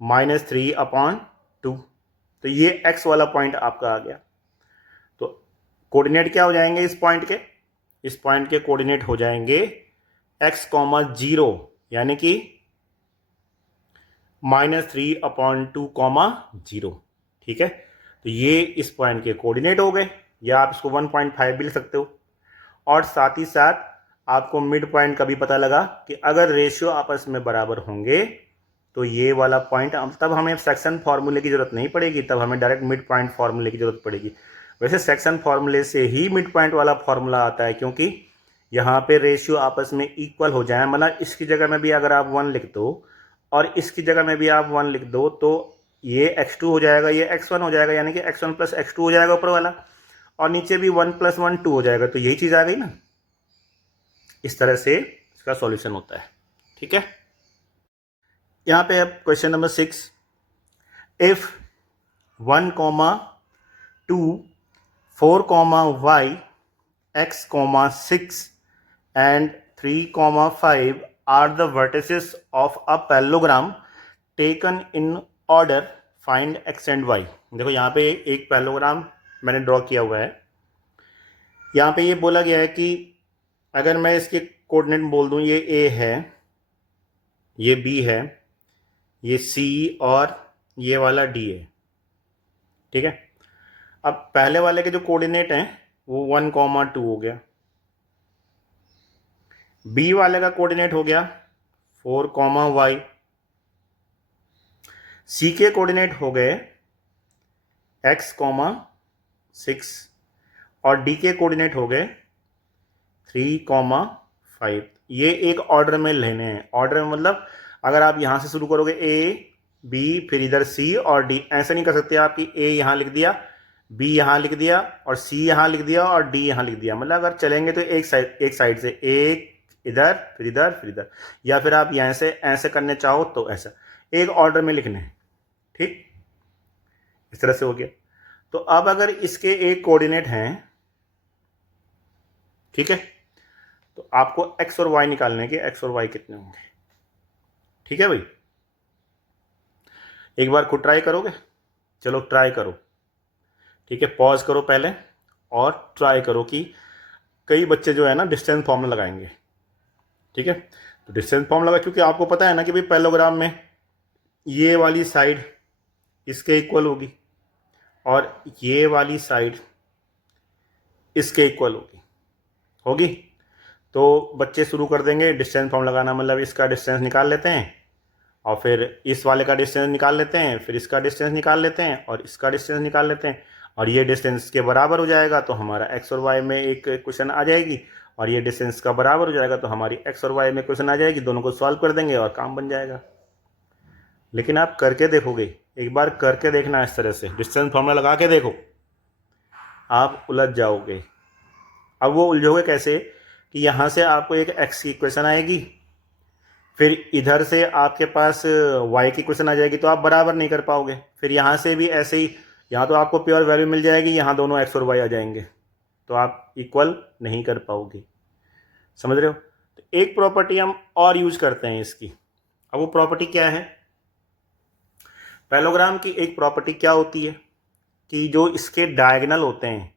-3 upon 2। तो ये x वाला पॉइंट आपका आ गया। तो कोऑर्डिनेट क्या हो जाएंगे इस पॉइंट के, इस पॉइंट के कोऑर्डिनेट हो जाएंगे x, 0, यानी कि -3 अपॉन 2, 0। ठीक है, तो ये इस पॉइंट के कोऑर्डिनेट हो गए, या आप इसको 1.5 भी लिख सकते हो। और साथ ही साथ आपको मिड पॉइंट का भी पता लगा कि अगर रेशियो आपस में बराबर होंगे तो ये वाला पॉइंट, तब हमें सेक्शन फार्मूले की जरूरत नहीं पड़ेगी, तब हमें डायरेक्ट मिड पॉइंट फार्मूले की जरूरत पड़ेगी। वैसे सेक्शन फार्मूले से ही मिड पॉइंट वाला फार्मूला आता है, क्योंकि यहाँ पे रेशियो आपस में इक्वल हो जाए, मतलब इसकी जगह में भी अगर आप 1 लिख दो और इसकी जगह में भी आप 1 लिख दो, तो ये x2 हो जाएगा, ये x1 हो जाएगा, यानी कि x1 प्लस x2 हो जाएगा ऊपर वाला, और नीचे भी 1 + 1 2 हो जाएगा। तो यही चीज़ आ गई ना। इस तरह से इसका सॉल्यूशन होता है। ठीक है, यहाँ पे अब question number 6, if 1, 2, 4, y, x, 6 and 3, 5 are the vertices of a parallelogram taken in order, find x and y। देखो यहाँ पे एक पैरेललोग्राम मैंने ड्रॉ किया हुआ है। यहाँ पे ये बोला गया है कि अगर मैं इसके कोऑर्डिनेट बोल दूं, ये a है, ये b है, ये c, और ये वाला d है। ठीक है, अब पहले वाले के जो कोऑर्डिनेट हैं वो 1, 2 हो गया, बी वाले का कोऑर्डिनेट हो गया 4, y, सी के कोऑर्डिनेट हो गए x, 6, और डी के कोऑर्डिनेट हो गए 3, 5। ये एक ऑर्डर में लेने हैं। ऑर्डर में मतलब अगर आप यहां से शुरू करोगे ए बी फिर इधर सी और डी, ऐसे नहीं कर सकते आप कि ए यहां लिख दिया, बी यहां लिख दिया, और सी यहां लिख दिया, और डी यहां लिख दिया। मतलब अगर चलेंगे तो एक साइड से एक इधर फिर इधर फिर इधर, या फिर आप यहां से ऐसे करने चाहो तो ऐसा, एक ऑर्डर में लिखने हैं। ठीक, इस तरह से हो गया। तो अब अगर इसके एक कोऑर्डिनेट हैं, ठीक है, तो आपको x और y निकालने के, x और y कितने होंगे। ठीक है भाई, एक बार खुद ट्राई करोगे, चलो ट्राई करो। ठीक है, पॉज करो पहले और ट्राई करो कि कई बच्चे जो है ना डिस्टेंस फॉर्मूला लगाएंगे। ठीक है, तो डिस्टेंस फॉर्मूला क्योंकि आपको पता है ना कि भाई पैरेललोग्राम में ये वाली साइड इसके इक्वल होगी और ये वाली साइड इसके इक्वल होगी। तो बच्चे शुरू कर देंगे डिस्टेंस फॉर्म लगाना, मतलब इसका डिस्टेंस निकाल लेते हैं और फिर इस वाले का डिस्टेंस निकाल लेते हैं, फिर इसका डिस्टेंस निकाल लेते हैं और इसका डिस्टेंस निकाल लेते हैं और ये डिस्टेंस के बराबर हो जाएगा तो हमारा एक्स और वाई में एक क्वेश्चन आ जाएगी और ये डिस्टेंस का बराबर हो जाएगा तो हमारी एक्स और वाई में क्वेश्चन आ जाएगी। दोनों को सॉल्व कर देंगे और काम बन जाएगा। लेकिन आप करके देखोगे, एक बार करके देखना, इस तरह से डिस्टेंस फॉर्मूला लगा के देखो, आप उलझ जाओगे। अब वो उलझोगे कैसे कि यहाँ से आपको एक एक्स की इक्वेशन आएगी, फिर इधर से आपके पास वाई की इक्वेशन आ जाएगी तो आप बराबर नहीं कर पाओगे। फिर यहाँ से भी ऐसे ही, यहाँ तो आपको प्योर वैल्यू मिल जाएगी, यहाँ दोनों एक्स और वाई आ जाएंगे तो आप इक्वल नहीं कर पाओगे। समझ रहे हो? तो एक प्रॉपर्टी हम और यूज करते हैं इसकी। अब वो प्रॉपर्टी क्या है? पैरेललोग्राम की एक प्रॉपर्टी क्या होती है कि जो इसके डायगोनल होते हैं,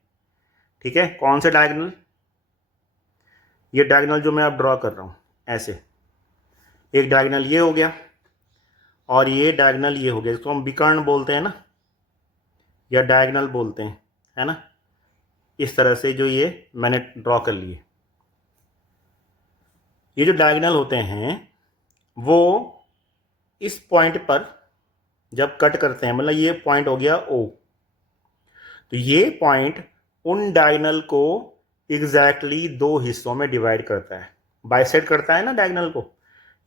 ठीक है, कौन से डायगोनल? ये डायगोनल जो मैं अब ड्रॉ कर रहा हूँ ऐसे, एक डायगोनल ये हो गया और ये डायगोनल ये हो गया, इसको हम विकर्ण बोलते हैं ना, या डायगोनल बोलते हैं, है ना। इस तरह से जो ये मैंने ड्रॉ कर लिए, ये जो डायगोनल होते हैं वो इस पॉइंट पर जब कट करते हैं, मतलब ये पॉइंट हो गया O, तो ये पॉइंट उन डायगोनल को एग्जैक्टली दो हिस्सों में डिवाइड करता है, बाइसेक्ट करता है ना डायगोनल को।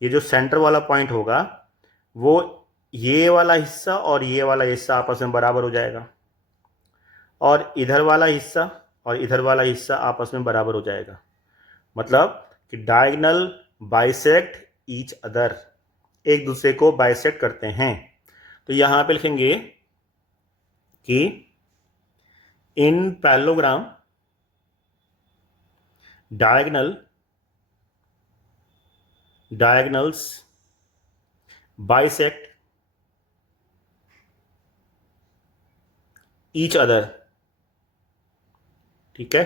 ये जो सेंटर वाला पॉइंट होगा वो ये वाला हिस्सा और ये वाला हिस्सा आपस में बराबर हो जाएगा और इधर वाला हिस्सा और इधर वाला हिस्सा आपस में बराबर हो जाएगा। मतलब कि डायगोनल बाइसेक्ट ईच अदर, एक दूसरे को बाइसेक्ट करते हैं। तो यहां पे लिखेंगे कि इन parallelogram diagonals bisect each other। ठीक है,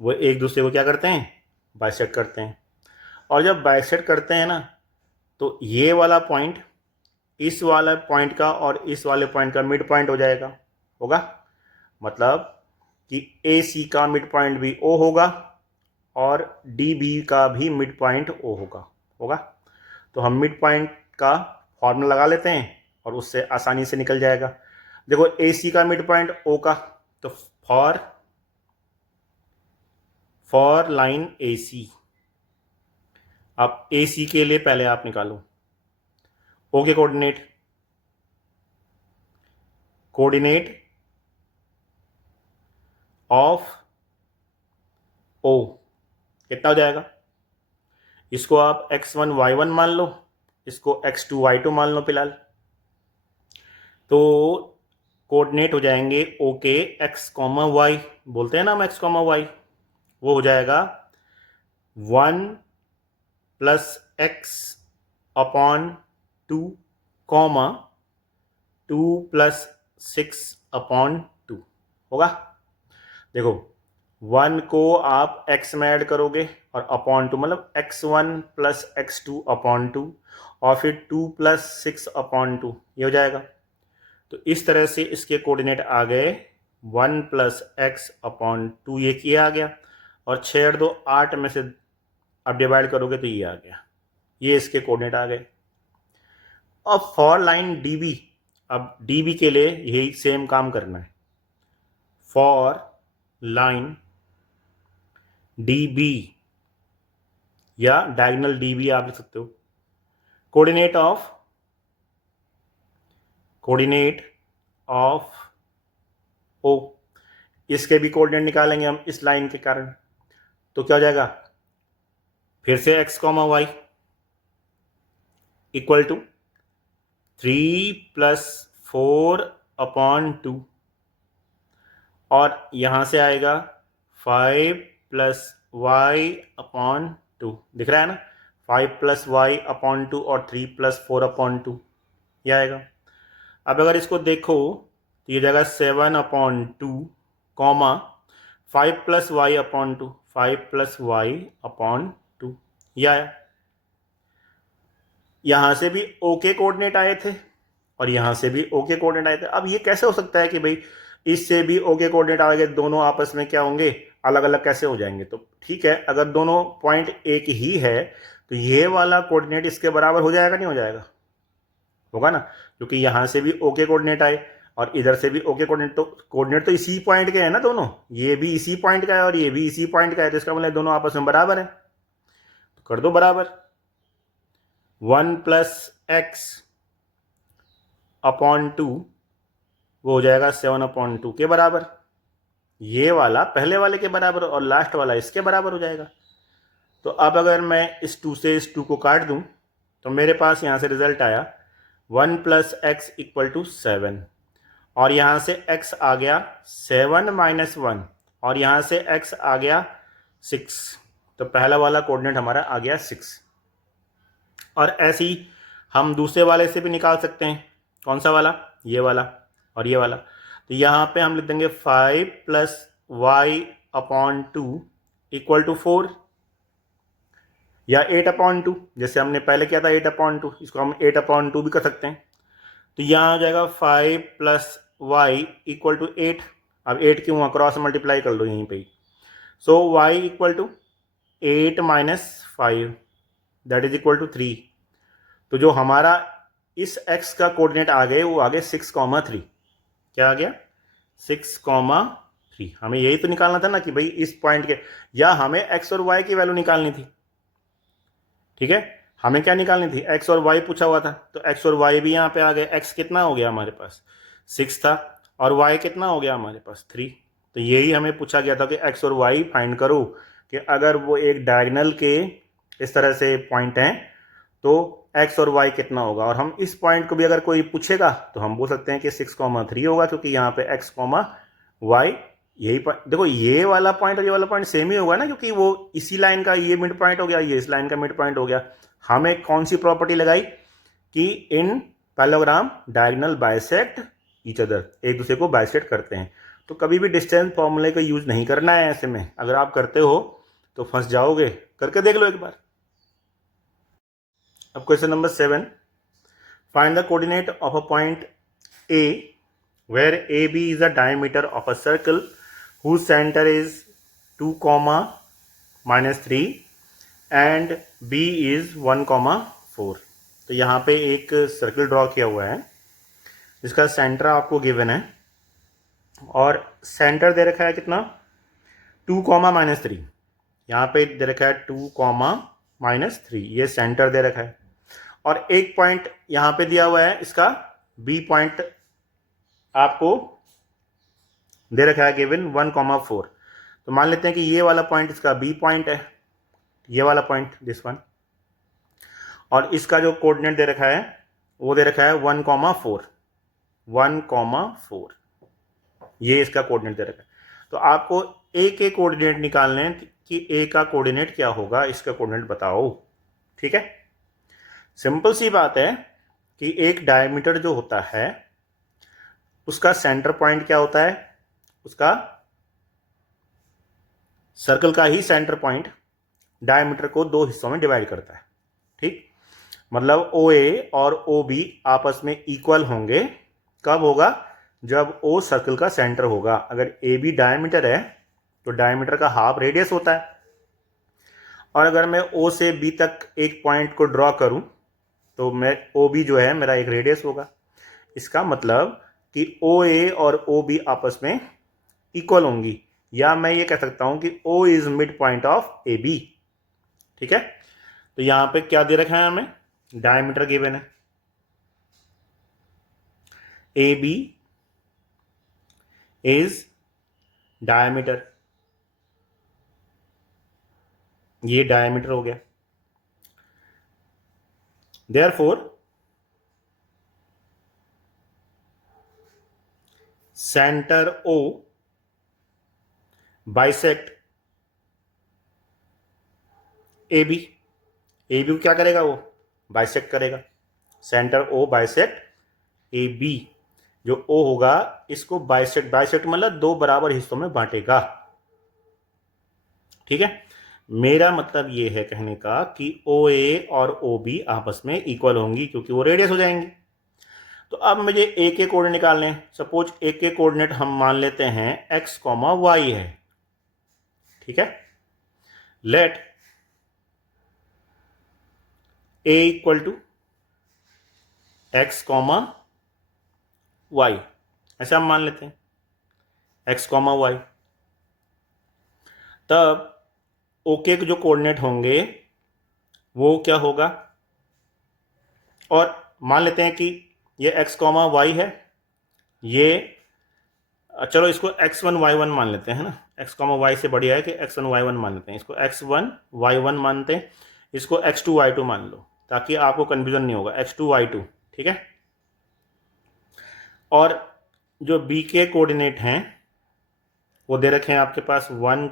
वो एक दूसरे को क्या करते हैं? बाइसेक्ट करते हैं। और जब बाइसेक्ट करते हैं ना तो ये वाला पॉइंट इस वाला पॉइंट का और इस वाले पॉइंट का मिड पॉइंट हो जाएगा, होगा। मतलब कि ए सी का मिड पॉइंट भी ओ होगा और डी बी का भी मिड पॉइंट ओ होगा। तो हम मिड पॉइंट का फॉर्मूला लगा लेते हैं और उससे आसानी से निकल जाएगा। देखो ए सी का मिड पॉइंट ओ का, तो फॉर लाइन ए सी, अब ए सी के लिए पहले आप निकालो ओ के कोऑर्डिनेट ऑफ ओ कितना हो जाएगा? इसको आप x1 y1 मान लो, इसको x2 y2 मान लो फिलहाल। तो कोऑर्डिनेट हो जाएंगे ओ के x, y, बोलते हैं ना हम x, y, वो हो जाएगा 1 + x अपॉन 2, 2 + 6 अपॉन 2 होगा। देखो 1 को आप x में ऐड करोगे और अपॉन 2, मतलब x1 + x2 अपॉन 2 और फिर 2 + 6 अपॉन 2, ये हो जाएगा। तो इस तरह से इसके कोऑर्डिनेट आ गए 1 + x अपॉन 2, ये किया आ गया और 6 और 2 8 में से अब डिवाइड करोगे तो ये आ गया, ये इसके कोऑर्डिनेट आ गए। अब फॉर लाइन DB, अब DB के लिए यही सेम काम करना है। फॉर लाइन DB या डायगोनल DB आप लिख सकते हो। कोऑर्डिनेट ऑफ O, इसके भी कोऑर्डिनेट निकालेंगे हम इस लाइन के कारण। तो क्या हो जाएगा? फिर से x, y equal to 3 + 4 upon 2 और यहां से आएगा 5 + y अपॉन 2, दिख रहा है ना, 5 + y अपॉन 2 और 3 + 4 अपॉन 2, यह आएगा। अब अगर इसको देखो तो ये जाएगा 7/2 कॉमा 5 + y/2, 5 + y/2। यह आया। यहां से भी ओके कोऑर्डिनेट आए थे और यहां से भी ओके कोऑर्डिनेट आए थे। अब ये कैसे हो सकता है कि भाई इससे भी ओके कोऑर्डिनेट आ गए, दोनों आपस में क्या होंगे, अलग अलग कैसे हो जाएंगे? तो ठीक है, अगर दोनों पॉइंट एक ही है तो ये वाला कोऑर्डिनेट इसके बराबर हो जाएगा, नहीं हो जाएगा? होगा ना, क्योंकि यहां से भी ओके कोऑर्डिनेट आए और इधर से भी ओके कोऑर्डिनेट तो इसी पॉइंट के है ना दोनों, ये भी इसी पॉइंट का है और ये भी इसी पॉइंट का है, तो इसका मतलब दोनों आपस में बराबर है। तो कर दो बराबर। 1 + x/2 वो हो जाएगा 7/2 के बराबर। ये वाला पहले वाले के बराबर और लास्ट वाला इसके बराबर हो जाएगा। तो अब अगर मैं इस 2 से इस 2 को काट दूं तो मेरे पास यहां से रिजल्ट आया 1 + x = 7 और यहां से x आ गया 7 - 1 और यहां से x आ गया 6। तो पहला वाला कोऑर्डिनेट हमारा आ गया 6। और ऐसे ही हम दूसरे वाले से भी निकाल सकते हैं। कौन सा वाला? ये वाला और ये वाला। तो यहाँ पे हम लिख देंगे 5 + y/2 = 4 या 8/2, जैसे हमने पहले किया था 8/2, इसको हम 8/2 भी कर सकते हैं। तो यहाँ आ जाएगा 5 + y = 8। अब 8 क्यों हुआ, क्रॉस मल्टीप्लाई कर लो यहीं पे। So y = 8 - 5 that is equal to 3। तो जो हमारा इस x का कोऑर्डिनेट आ गए वो आ गए 6,3। क्या आ गया? 6,3। हमें यही तो निकालना था ना कि भाई इस पॉइंट के, या हमें x और y की वैल्यू निकालनी थी। ठीक है, हमें क्या निकालनी थी? x और y पूछा हुआ था, तो x और y भी यहाँ पे आ गए। x कितना हो गया हमारे पास? 6 था और y कितना हो गया हमारे पास? 3। तो यही हमें पूछा गया था कि x और y फाइंड करो कि अगर वो एक डायगोनल के इस तरह से पॉइंट हैं तो x और y कितना होगा। और हम इस पॉइंट को भी अगर कोई पूछेगा तो हम बोल सकते हैं कि 6,3 होगा, क्योंकि यहाँ पे x, y यही देखो, ये वाला पॉइंट और ये वाला पॉइंट सेम ही होगा ना, क्योंकि वो इसी लाइन का ये मिड पॉइंट हो गया, ये इस लाइन का मिड पॉइंट हो गया। हमें कौन सी प्रॉपर्टी लगाई कि इन parallelogram diagonal bisect each other, एक दूसरे को बाइसेक्ट करते हैं। तो कभी भी डिस्टेंस फॉर्मूले का यूज नहीं करना है ऐसे में। अगर आप करते हो तो फंस जाओगे। करके देख लो एक बार। अब question number 7, find the coordinate of a point A where AB is the diameter of a circle whose center is 2, -3 and B is 1, 4। तो यहाँ पे एक सर्कल ड्रॉ किया हुआ है जिसका सेंटर आपको गिवन है और सेंटर दे रखा है कितना? 2, -3। यहाँ पे दे रखा है 2, -3, ये सेंटर दे रखा है। और एक पॉइंट यहाँ पे दिया हुआ है, इसका B पॉइंट आपको दे रखा है गिवन 1, 4। तो मान लेते हैं कि ये वाला पॉइंट इसका B पॉइंट है, ये वाला पॉइंट दिस वन, और इसका जो कोऑर्डिनेट दे रखा है वो दे रखा है 1, 4, 1, 4। ये इसका कोऑर्डिनेट दे रखा है। तो आपको ए के कोऑर्डिनेट निकालने हैं कि ए का कोऑर्डिनेट क्या होगा, इसका कोऑर्डिनेट बताओ। ठीक है, सिंपल सी बात है कि एक डायमीटर जो होता है उसका सेंटर पॉइंट क्या होता है? उसका सर्कल का ही सेंटर पॉइंट डायमीटर को 2 हिस्सों में डिवाइड करता है। ठीक, मतलब OA और OB आपस में इक्वल होंगे। कब होगा? जब O सर्कल का सेंटर होगा। अगर AB डायमीटर है तो डायमीटर का हाफ रेडियस होता है। और अगर मैं O से B तक एक पॉइंट को ड्रॉ करूं तो मैं OB जो है मेरा एक रेडियस होगा। इसका मतलब कि OA और OB आपस में इक्वल होंगी, या मैं ये कह सकता हूं कि O is mid point of AB। ठीक है, तो यहां पे क्या दे रखा है हमें? डायमीटर गिवन है। AB इज डायमीटर, ये डायमीटर हो गया। Therefore centre O bisect AB। AB को क्या करेगा? वो बाइसेक्ट करेगा। Centre O bisect AB। जो O होगा इसको बाइसेक्ट मतलब दो बराबर हिस्सों में बांटेगा। ठीक है, मेरा मतलब ये है कहने का कि OA और OB आपस में इक्वल होंगी क्योंकि वो रेडियस हो जाएंगी। तो अब मुझे ए के कोऑर्डिनेट निकालने हैं। सपोज ए के कोऑर्डिनेट हम मान लेते हैं x, y है। ठीक है, let a equal to x, y, ऐसा हम मान लेते हैं x, y। तब ओके के जो कोऑर्डिनेट होंगे वो क्या होगा, और मान लेते हैं कि ये x, y है, ये चलो इसको x1, y1 मान लेते हैं ना, x, y से बढ़िया है कि x1, y1 मान लेते हैं। इसको x1, y1 मानते हैं, इसको x2, y2 मान लो ताकि आपको कन्फ्यूजन नहीं होगा, x2, y2। ठीक है, और जो b के कोऑर्डिनेट हैं वो दे रखे हैं आपके पास 1,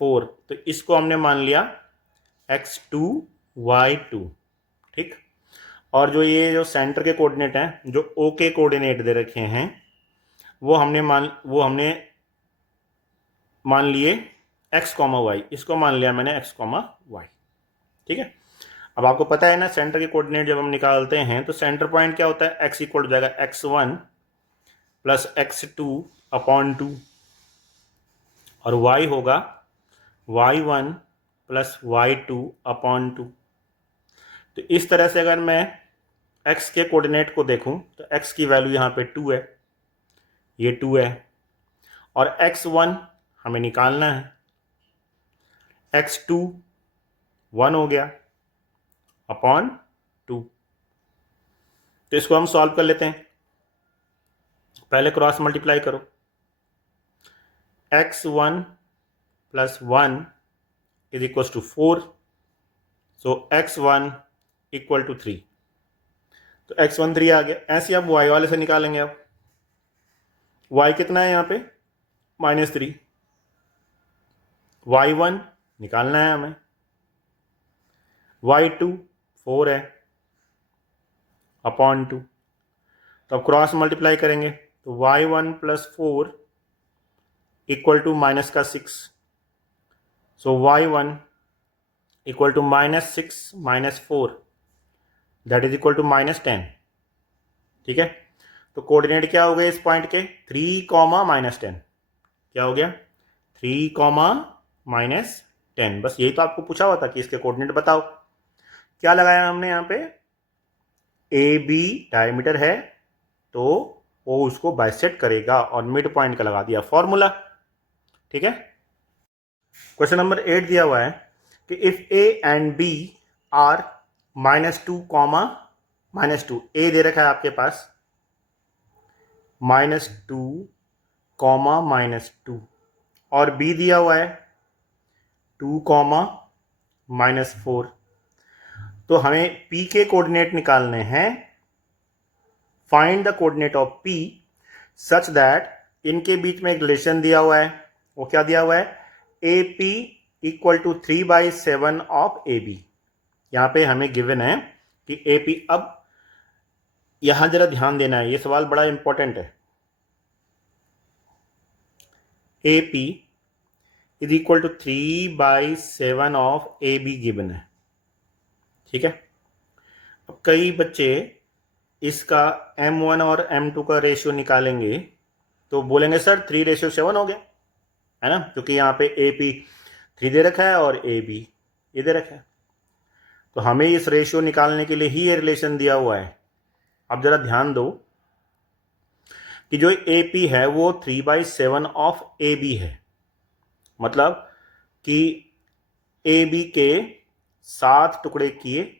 4, तो इसको हमने मान लिया x2, y2। ठीक, और जो ये जो सेंटर के कोऑर्डिनेट हैं, जो o के कोऑर्डिनेट दे रखे हैं वो हमने मान लिए x, y, इसको मान लिया मैंने x, y। ठीक है, अब आपको पता है ना सेंटर के कोऑर्डिनेट जब हम निकालते हैं तो सेंटर पॉइंट क्या होता है, x इक्वल हो जाएगा x1 प्लस x2 अपॉन 2, और y होगा y1 प्लस y2 अपॉन 2। तो इस तरह से अगर मैं x के कोऑर्डिनेट को देखूं तो x की वैल्यू यहाँ पे 2 है, ये 2 है, और x1 हमें निकालना है, x2 1 हो गया अपॉन 2। तो इसको हम सॉल्व कर लेते हैं। पहले क्रॉस मल्टीप्लाई करो, x1 plus 1 is equal to 4, so x1 equal to 3। तो x1 3 आ गया। ऐसे आप y वाले से निकालेंगे। अब y कितना है यहाँ पे, -3, y1 निकालना है हमें, y2 4 है अपॉन 2। तो अब क्रॉस मल्टीप्लाई करेंगे तो y1 plus 4 equal to minus का 6, so y1 equal to -6 minus 4 that is equal to -10। ठीक है, तो कोऑर्डिनेट क्या हो गए इस पॉइंट के, 3, -10। क्या हो गया, 3, -10। बस यही तो आपको पूछा हुआ था कि इसके कोऑर्डिनेट बताओ। क्या लगाया हमने यहाँ पे, ए बी डायमीटर है तो वो उसको बाइसेक्ट करेगा, और मिड पॉइंट का लगा दिया फॉर्मूला। ठीक है, क्वेश्चन नंबर 8 दिया हुआ है कि if A and B are -2, -2, A दे रखा है आपके पास -2, -2, और बी दिया हुआ है 2, -4। तो हमें पी के कोऑर्डिनेट निकालने हैं। Find the coordinate of P such that, इनके बीच में एक रिलेशन दिया हुआ है। वो क्या दिया हुआ है, A P equal to 3/7 of A B. यहां पे हमें गिवन है कि ए पी, अब यहां जरा ध्यान देना है, ये सवाल बड़ा इंपॉर्टेंट है। A P is equal to 3/7 of A B given है। ठीक है, अब कई बच्चे इसका M1 और M2 का रेशियो निकालेंगे तो बोलेंगे सर 3:7 हो गया, है ना, क्योंकि यहाँ पे ए पी 3 दे रखा है और ए बी ये दे रखा है। तो हमें इस रेशियो निकालने के लिए ही ये रिलेशन दिया हुआ है। अब जरा ध्यान दो कि जो ए पी है वो 3/7 ऑफ ए बी है, मतलब कि ए बी के 7 टुकड़े किए,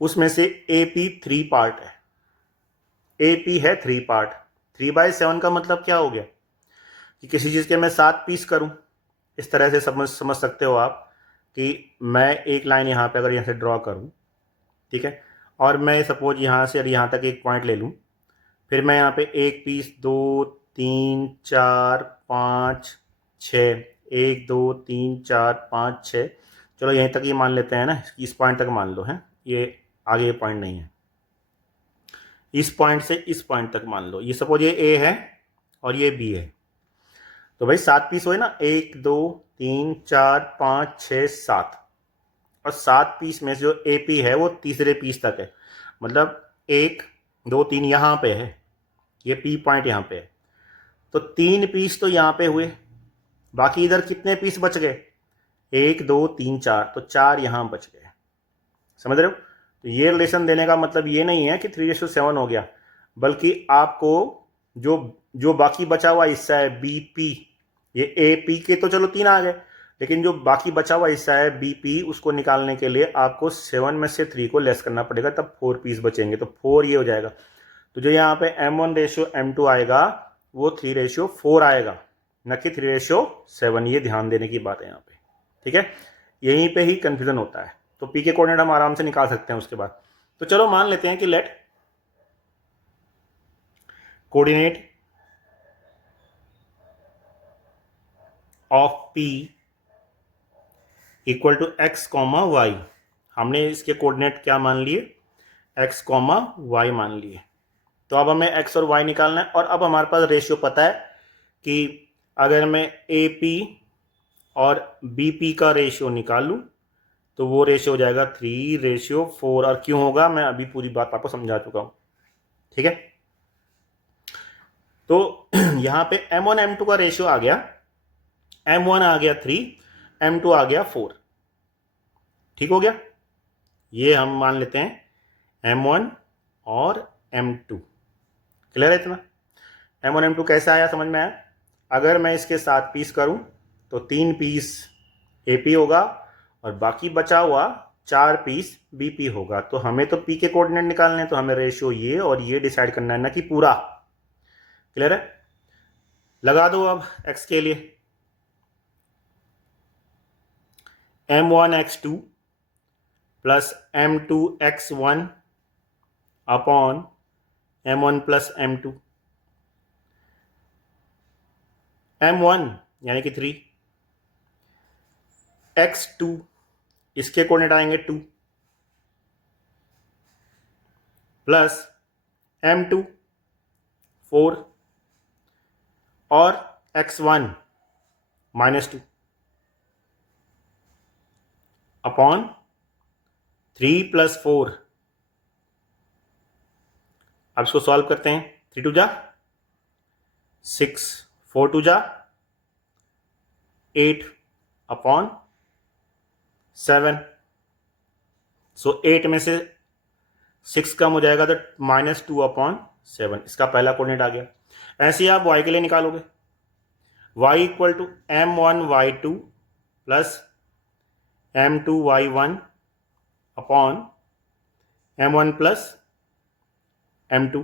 उसमें से ए पी 3 पार्ट है, ए पी है 3 पार्ट। 3/7 का मतलब क्या हो गया कि किसी चीज़ के मैं 7 पीस करूं। इस तरह से समझ सकते हो आप कि मैं एक लाइन यहाँ पे अगर यहाँ से ड्रॉ करूं, ठीक है, और मैं सपोज यहाँ से यहाँ तक एक पॉइंट ले लूं, फिर मैं यहाँ पे एक पीस 2, 3, 4, 5, 6, 1, 2, 3, 4, 5, 6, चलो यहीं तक ये मान लेते हैं ना, इस पॉइंट तक मान लो है, ये आगे ये पॉइंट नहीं है। इस पॉइंट से इस पॉइंट तक मान लो, ये सपोज ये ए है और ये बी है, तो भाई 7 पीस हुए ना, 1 2 3 4 5 6 7, और 7 पीस में से जो ए पी है वो तीसरे पीस तक है, मतलब 1 2 3 यहाँ पे है, ये पी पॉइंट यहाँ पे है, तो 3 पीस तो यहाँ पे हुए, बाकी इधर कितने पीस बच गए, 1 2 3 4, तो 4 यहाँ बच गए। समझ रहे हो? तो ये रिलेशन देने का मतलब ये नहीं है कि 3:7 हो गया, बल्कि आपको जो जो बाकी बचा हुआ हिस्सा है बी पी, ये ए पी के तो चलो 3 आ गए, लेकिन जो बाकी बचा हुआ हिस्सा है बी पी, उसको निकालने के लिए आपको 7 में से 3 को लेस करना पड़ेगा, तब 4 पीस बचेंगे, तो 4 ये हो जाएगा। तो जो यहाँ पे M1:M2 आएगा वो 3:4 आएगा, न कि 3:7। ये ध्यान देने की बात है यहाँ पे, ठीक है? यहीं पे ही कंफ्यूजन होता है। तो पी के कोऑर्डिनेट हम आराम से निकाल सकते हैं उसके बाद। तो चलो मान लेते हैं कि let coordinate of P equal to x, y। हमने इसके कोऑर्डिनेट क्या मान लिए, x, y मान लिए। तो अब हमें x और y निकालना है, और अब हमारे पास रेशियो पता है कि अगर मैं AP और BP का रेशियो निकालूं तो वो रेशियो हो जाएगा 3:4। और क्यों होगा, मैं अभी पूरी बात आपको समझा चुका हूं, ठीक है? तो यहां पे M1 M2 का रेशियो आ गया, M1 आ गया 3, M2 आ गया 4, ठीक हो गया? ये हम मान लेते हैं M1 और M2। क्लियर है इतना? M1 M2 कैसे आया, समझ में आया? अगर मैं इसके 7 पीस करूं तो 3 पीस AP होगा और बाकी बचा हुआ 4 पीस BP होगा। तो हमें तो P के कोऑर्डिनेट निकालने हैं, तो हमें रेशियो ये और ये डिसाइड करना है, ना कि पूरा। क्लियर है? लगा दो अब x के लिए M1x2 plus M2x1 upon M1 plus M2। M1 यानी कि 3, x2 इसके कोऑर्डिनेट आएंगे 2, प्लस M2 4 और x1 -2 अपॉन 3 + 4। अब इसको सॉल्व करते हैं। 3 2 जा 6, 4 2 जा 8 अपॉन 7। सो 8 में से 6 कम हो जाएगा तो -2 अपॉन 7। इसका पहला कोऑर्डिनेट आ गया। ऐसे ही आप y के लिए निकालोगे, y equal to M1y2 plus M2y1 upon M1 plus M2।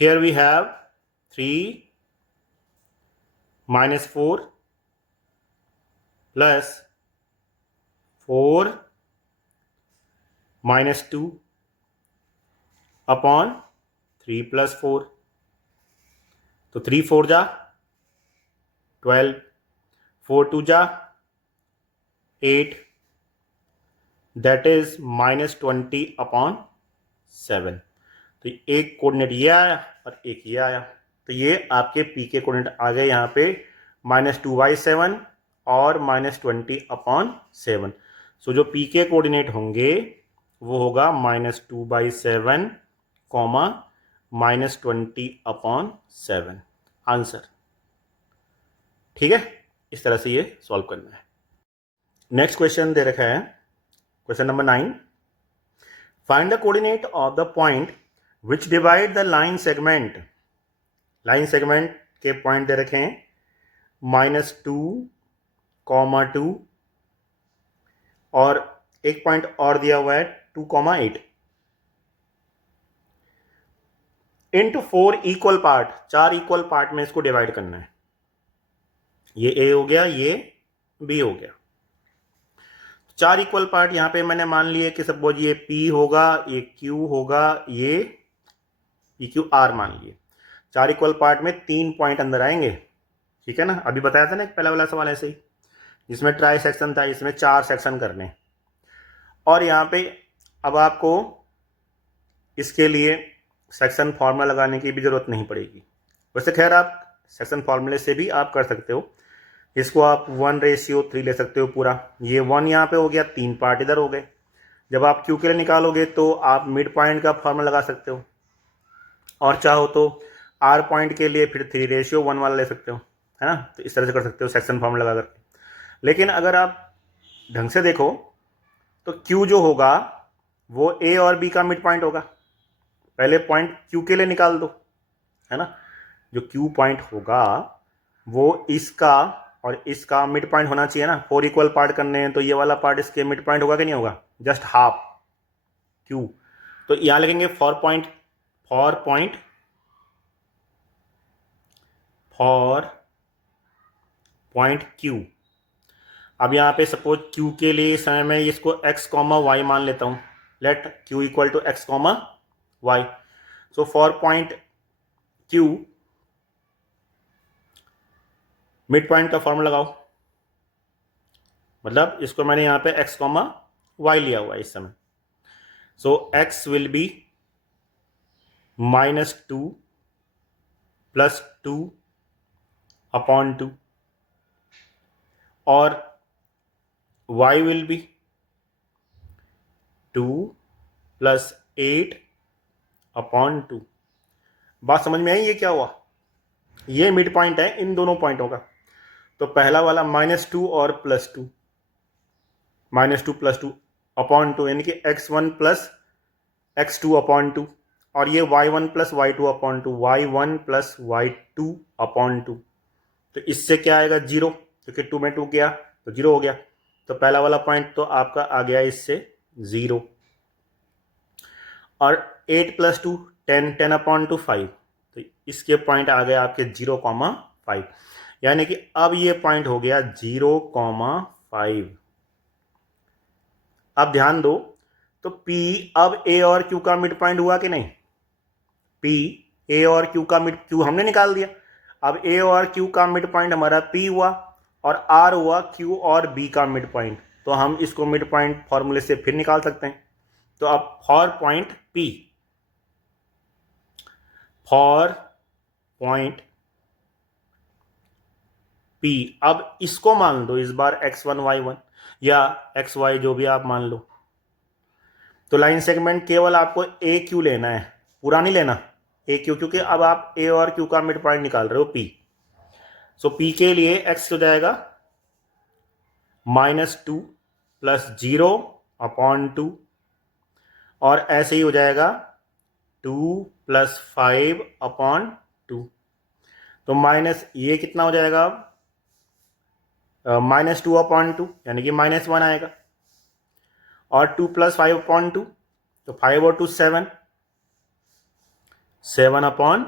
Here we have 3 - 4 plus 4 -2 upon 3 + 4। तो 3 4 जा 12, 4 2 जा 8, दैट इज -20 अपॉन 7। तो एक कोऑर्डिनेट ये आया और एक ये आया, तो ये आपके पी के कोऑर्डिनेट आ गए यहाँ पे -2/7 और -20 अपॉन 7। सो जो पी के कोऑर्डिनेट होंगे वो होगा -2/7, -20 अपॉन 7 आंसर। ठीक है, इस तरह से ये सॉल्व करना है। नेक्स्ट क्वेश्चन दे रखा है, question number 9। Find the coordinate of the point which divide the line segment. Line segment के पॉइंट दे रखे हैं -2, 2 और एक पॉइंट और दिया हुआ है 2, 8 into 4 equal part. 4 equal part में इसको डिवाइड करना है। ये ए हो गया, ये बी हो गया। 4 इक्वल पार्ट यहां पे मैंने मान लिए कि सपोज ये पी होगा, ये क्यू होगा, ये PQR मान लिए। 4 इक्वल पार्ट में 3 पॉइंट अंदर आएंगे, ठीक है ना? अभी बताया था ना पहला वाला सवाल ऐसे ही, जिसमें ट्राई सेक्शन था, इसमें 4 सेक्शन करने। और यहाँ पे अब आपको इसके लिए सेक्शन फार्मूला लगाने की भी ज़रूरत नहीं पड़ेगी। वैसे खैर आप सेक्शन फार्मूले से भी आप कर सकते हो। इसको आप 1:3 ले सकते हो पूरा। ये 1 यहाँ पे हो गया, 3 पार्ट इधर हो गए। जब आप क्यू के लिए निकालोगे तो आप मिड पॉइंट का फार्मूला लगा सकते हो, और चाहो तो आर पॉइंट के लिए फिर 3:1 वाला ले सकते हो, है ना। तो इस तरह से कर सकते हो सेक्शन फार्मूला लगा करके। लेकिन अगर आप ढंग से देखो तो क्यू जो होगा वो ए और बी का मिड पॉइंट होगा। पहले पॉइंट क्यू के लिए निकाल दो, है ना। जो क्यू पॉइंट होगा वो इसका और इसका मिड पॉइंट होना चाहिए ना। 4 इक्वल पार्ट करने हैं तो ये वाला पार्ट इसके मिड पॉइंट होगा कि नहीं होगा, जस्ट हाफ क्यू। तो यहां लिखेंगे फॉर पॉइंट क्यू। अब यहाँ पे सपोज क्यू के लिए समय में इसको x, y मान लेता हूँ। Let q equal to x, y। So for point q mid point का फॉर्मूला लगाओ। मतलब इसको मैंने यहाँ पे x, y लिया हुआ है इस समय। सो x विल बी -2 + 2 अपॉन 2 और y विल बी 2 + 8 अपॉन 2। बात समझ में आई ये क्या हुआ? ये मिड पॉइंट है इन दोनों पॉइंटों का। तो पहला वाला -2 और +2, -2 + 2 अपॉन 2, यानी कि x1 + x2 अपॉन 2, और ये y1 + y2 upon 2, y1 + y2 upon 2। तो इससे क्या आएगा 0, क्योंकि 2 में 2 गया तो 0 हो गया। तो पहला वाला पॉइंट तो आपका आ गया इससे 0। और 8 + 2 10, 10 अपॉन 2 5। तो इसके पॉइंट आ गए आपके 0,5, यानी कि अब ये पॉइंट हो गया 0,5। अब ध्यान दो, तो P अब A और Q का मिड पॉइंट हुआ कि नहीं? P A और Q का मिड, Q हमने निकाल दिया। अब A और Q का मिड पॉइंट हमारा P हुआ, और R हुआ Q और B का मिड पॉइंट। तो हम इसको मिड पॉइंट फॉर्मूले से फिर निकाल सकते हैं। तो अब फॉर पॉइंट P, अब इसको मान लो इस बार x1 y1 या xy जो भी आप मान लो। तो लाइन सेगमेंट केवल आपको ए क्यू लेना है, पूरा नहीं लेना ए क्यू, क्योंकि अब आप ए और क्यू का मिड पॉइंट निकाल रहे हो P। सो P के लिए x हो जाएगा -2 + 0 अपॉन 2, और ऐसे ही हो जाएगा 2 + 5 अपॉन 2। तो माइनस ये कितना हो जाएगा अब, -2 अपॉन 2, यानी कि -1 आएगा, और 2 + 5 अपॉन 2, तो 5 और 2 7, 7 अपॉन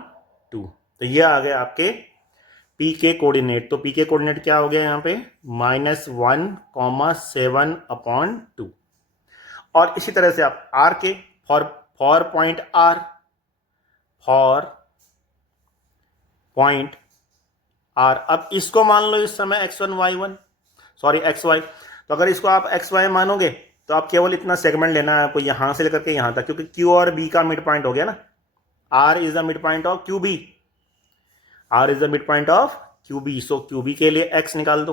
2। तो ये आ गए आपके P के कोऑर्डिनेट। तो P के कोऑर्डिनेट क्या हो गया यहाँ पे, -1,7 अपॉन 2। और इसी तरह से आप R के फॉर पॉइंट R, अब इसको मान लो इस समय x1 y1 सॉरी xy। तो अगर इसको आप xy मानोगे तो आप केवल इतना सेगमेंट लेना है आपको, यहां से लेकर के यहां तक, क्योंकि Q और B का मिड पॉइंट हो गया ना। R is the mid point of QB, R is the mid point of QB। So QB के लिए x निकाल दो,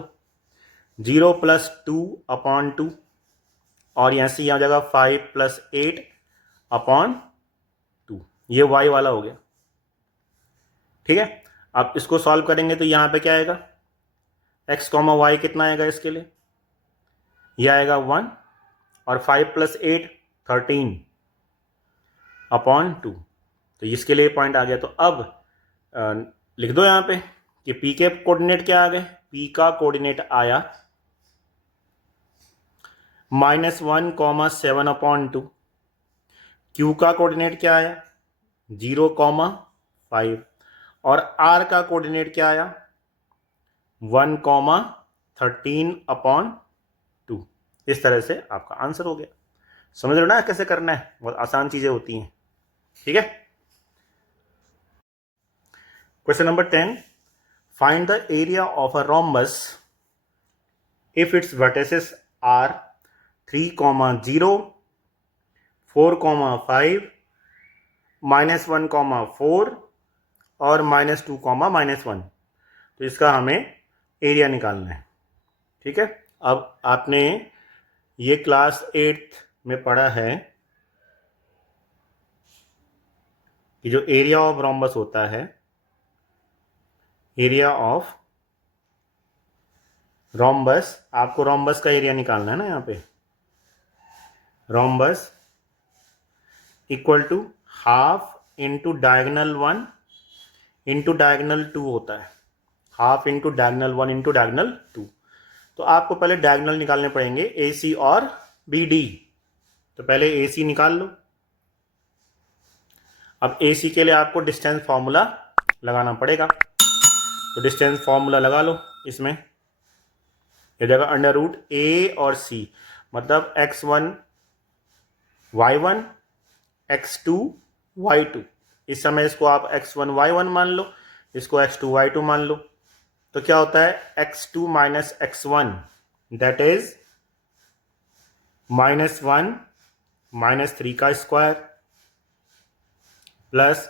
0 + 2 अपॉन 2, और यहां से यहां हो जाएगा 5 + 8 अपॉन 2। ये y वाला हो गया, ठीक है। अब इसको सॉल्व करेंगे तो यहां पे क्या आएगा, x, y कितना आएगा इसके लिए, यह आएगा 1, और 5 + 8 13 अपॉन 2। तो इसके लिए पॉइंट आ गया। तो अब लिख दो यहाँ पे कि P के कोऑर्डिनेट क्या आ गए। P का कोऑर्डिनेट आया -1,7 अपॉन 2। Q का कोऑर्डिनेट क्या आया 0,5, और R का कोऑर्डिनेट क्या आया 1,13 अपॉन 2। इस तरह से आपका आंसर हो गया। समझ रहे हो ना कैसे करना है, बहुत आसान चीजें होती हैं, ठीक है। Question number 10, find the area of a rhombus if its vertices are 3,0, 4,5 -1, 4 और -2, -1। तो इसका हमें एरिया निकालना है। ठीक है, अब आपने ये क्लास 8th में पढ़ा है कि जो एरिया ऑफ रोम्बस होता है, एरिया ऑफ रोम्बस, आपको रोम्बस का एरिया निकालना है ना। यहाँ पे rhombus equal to half into diagonal 1 into diagonal 2 होता है। Half into diagonal 1 into diagonal 2। तो आपको पहले डायगनल निकालने पड़ेंगे, ए सी और बी डी। तो पहले ए सी निकाल लो। अब ए सी के लिए आपको डिस्टेंस फॉर्मूला लगाना पड़ेगा। तो डिस्टेंस फॉर्मूला लगा लो। इसमें ये जगह अंडर रूट ए और सी, मतलब x1 y1 x2 y2। इस समय इसको आप x1 y1 मान लो, इसको x2 y2 मान लो। तो क्या होता है x2 minus x1, that is -1 -3 का square, plus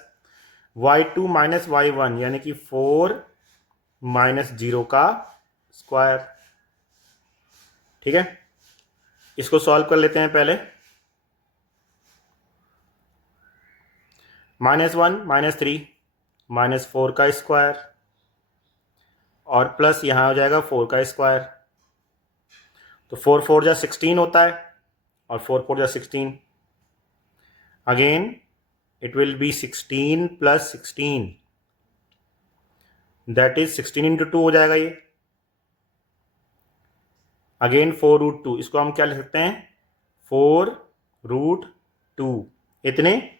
y2 minus y1 यानी कि 4 -0 का स्क्वायर। ठीक है, इसको सॉल्व कर लेते हैं पहले। -1 -3 -4 का स्क्वायर और प्लस यहाँ हो जाएगा 4 का स्क्वायर। तो 4 4 जा 16 होता है और 4 4 जा 16। Again it will B 16 plus 16, that is 16 into 2 हो जाएगा ये। अगेन 4√2, इसको हम क्या लिख सकते हैं 4√2, इतने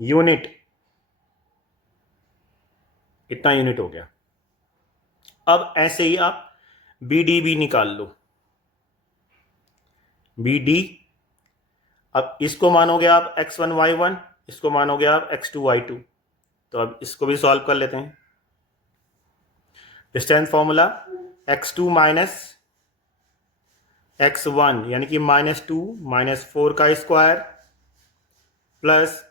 यूनिट, इतना यूनिट हो गया। अब ऐसे ही आप बी डी भी निकाल लो। बी डी, अब इसको मानोगे आप x1 y1, इसको मानोगे आप x2 y2। तो अब इसको भी सॉल्व कर लेते हैं। Distance formula x2 minus x1 यानी कि -2 -4 का square, plus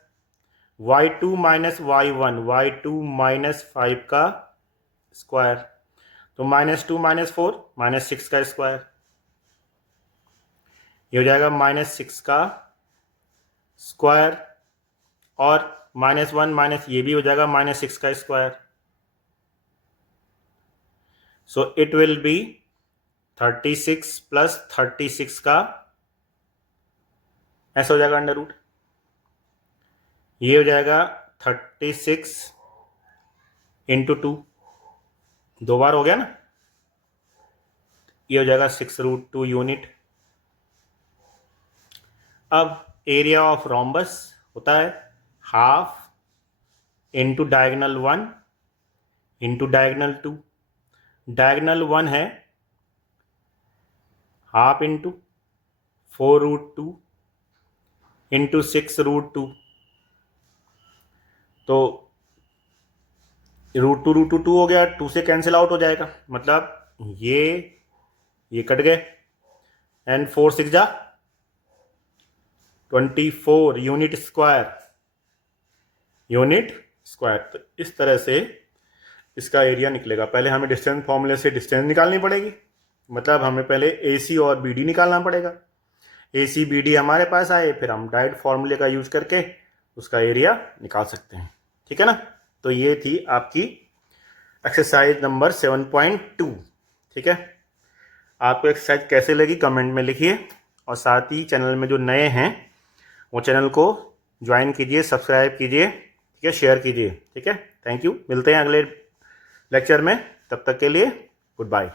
y2 minus y1 y2 minus 5 का स्क्वायर। तो -2 -4 -6 का स्क्वायर, ये हो जाएगा -6 का स्क्वायर, और -1 माइनस ये भी हो जाएगा -6 का square. So it will B 36 plus 36 का, ऐसा हो जाएगा अंडर रूट। ये हो जाएगा 36 इंटू 2, 2 बार हो गया ना। ये हो जाएगा 6√2 यूनिट। अब एरिया ऑफ रोम्बस होता है half into diagonal 1 into diagonal 2। Diagonal 1 है हाफ इंटू 4√2 इंटू 6√2। तो √2 हो गया, 2 से कैंसिल आउट हो जाएगा, मतलब ये कट गए, एंड 4 6 जा 24 यूनिट स्क्वायर। तो इस तरह से इसका एरिया निकलेगा। पहले हमें डिस्टेंस फॉर्मूले से डिस्टेंस निकालनी पड़ेगी, मतलब हमें पहले ए सी और बी डी निकालना पड़ेगा। ए सी बी डी हमारे पास आए, फिर हम डायरेक्ट फॉर्मूले का यूज करके उसका एरिया निकाल सकते हैं। ठीक है ना। तो ये थी आपकी एक्सरसाइज नंबर 7.2। ठीक है, आपको एक्सरसाइज कैसे लगी कमेंट में लिखिए, और साथ ही चैनल में जो नए हैं वो चैनल को ज्वाइन कीजिए, सब्सक्राइब कीजिए, ठीक है, शेयर कीजिए। ठीक है, थैंक यू। मिलते हैं अगले लेक्चर में, तब तक के लिए गुड बाय।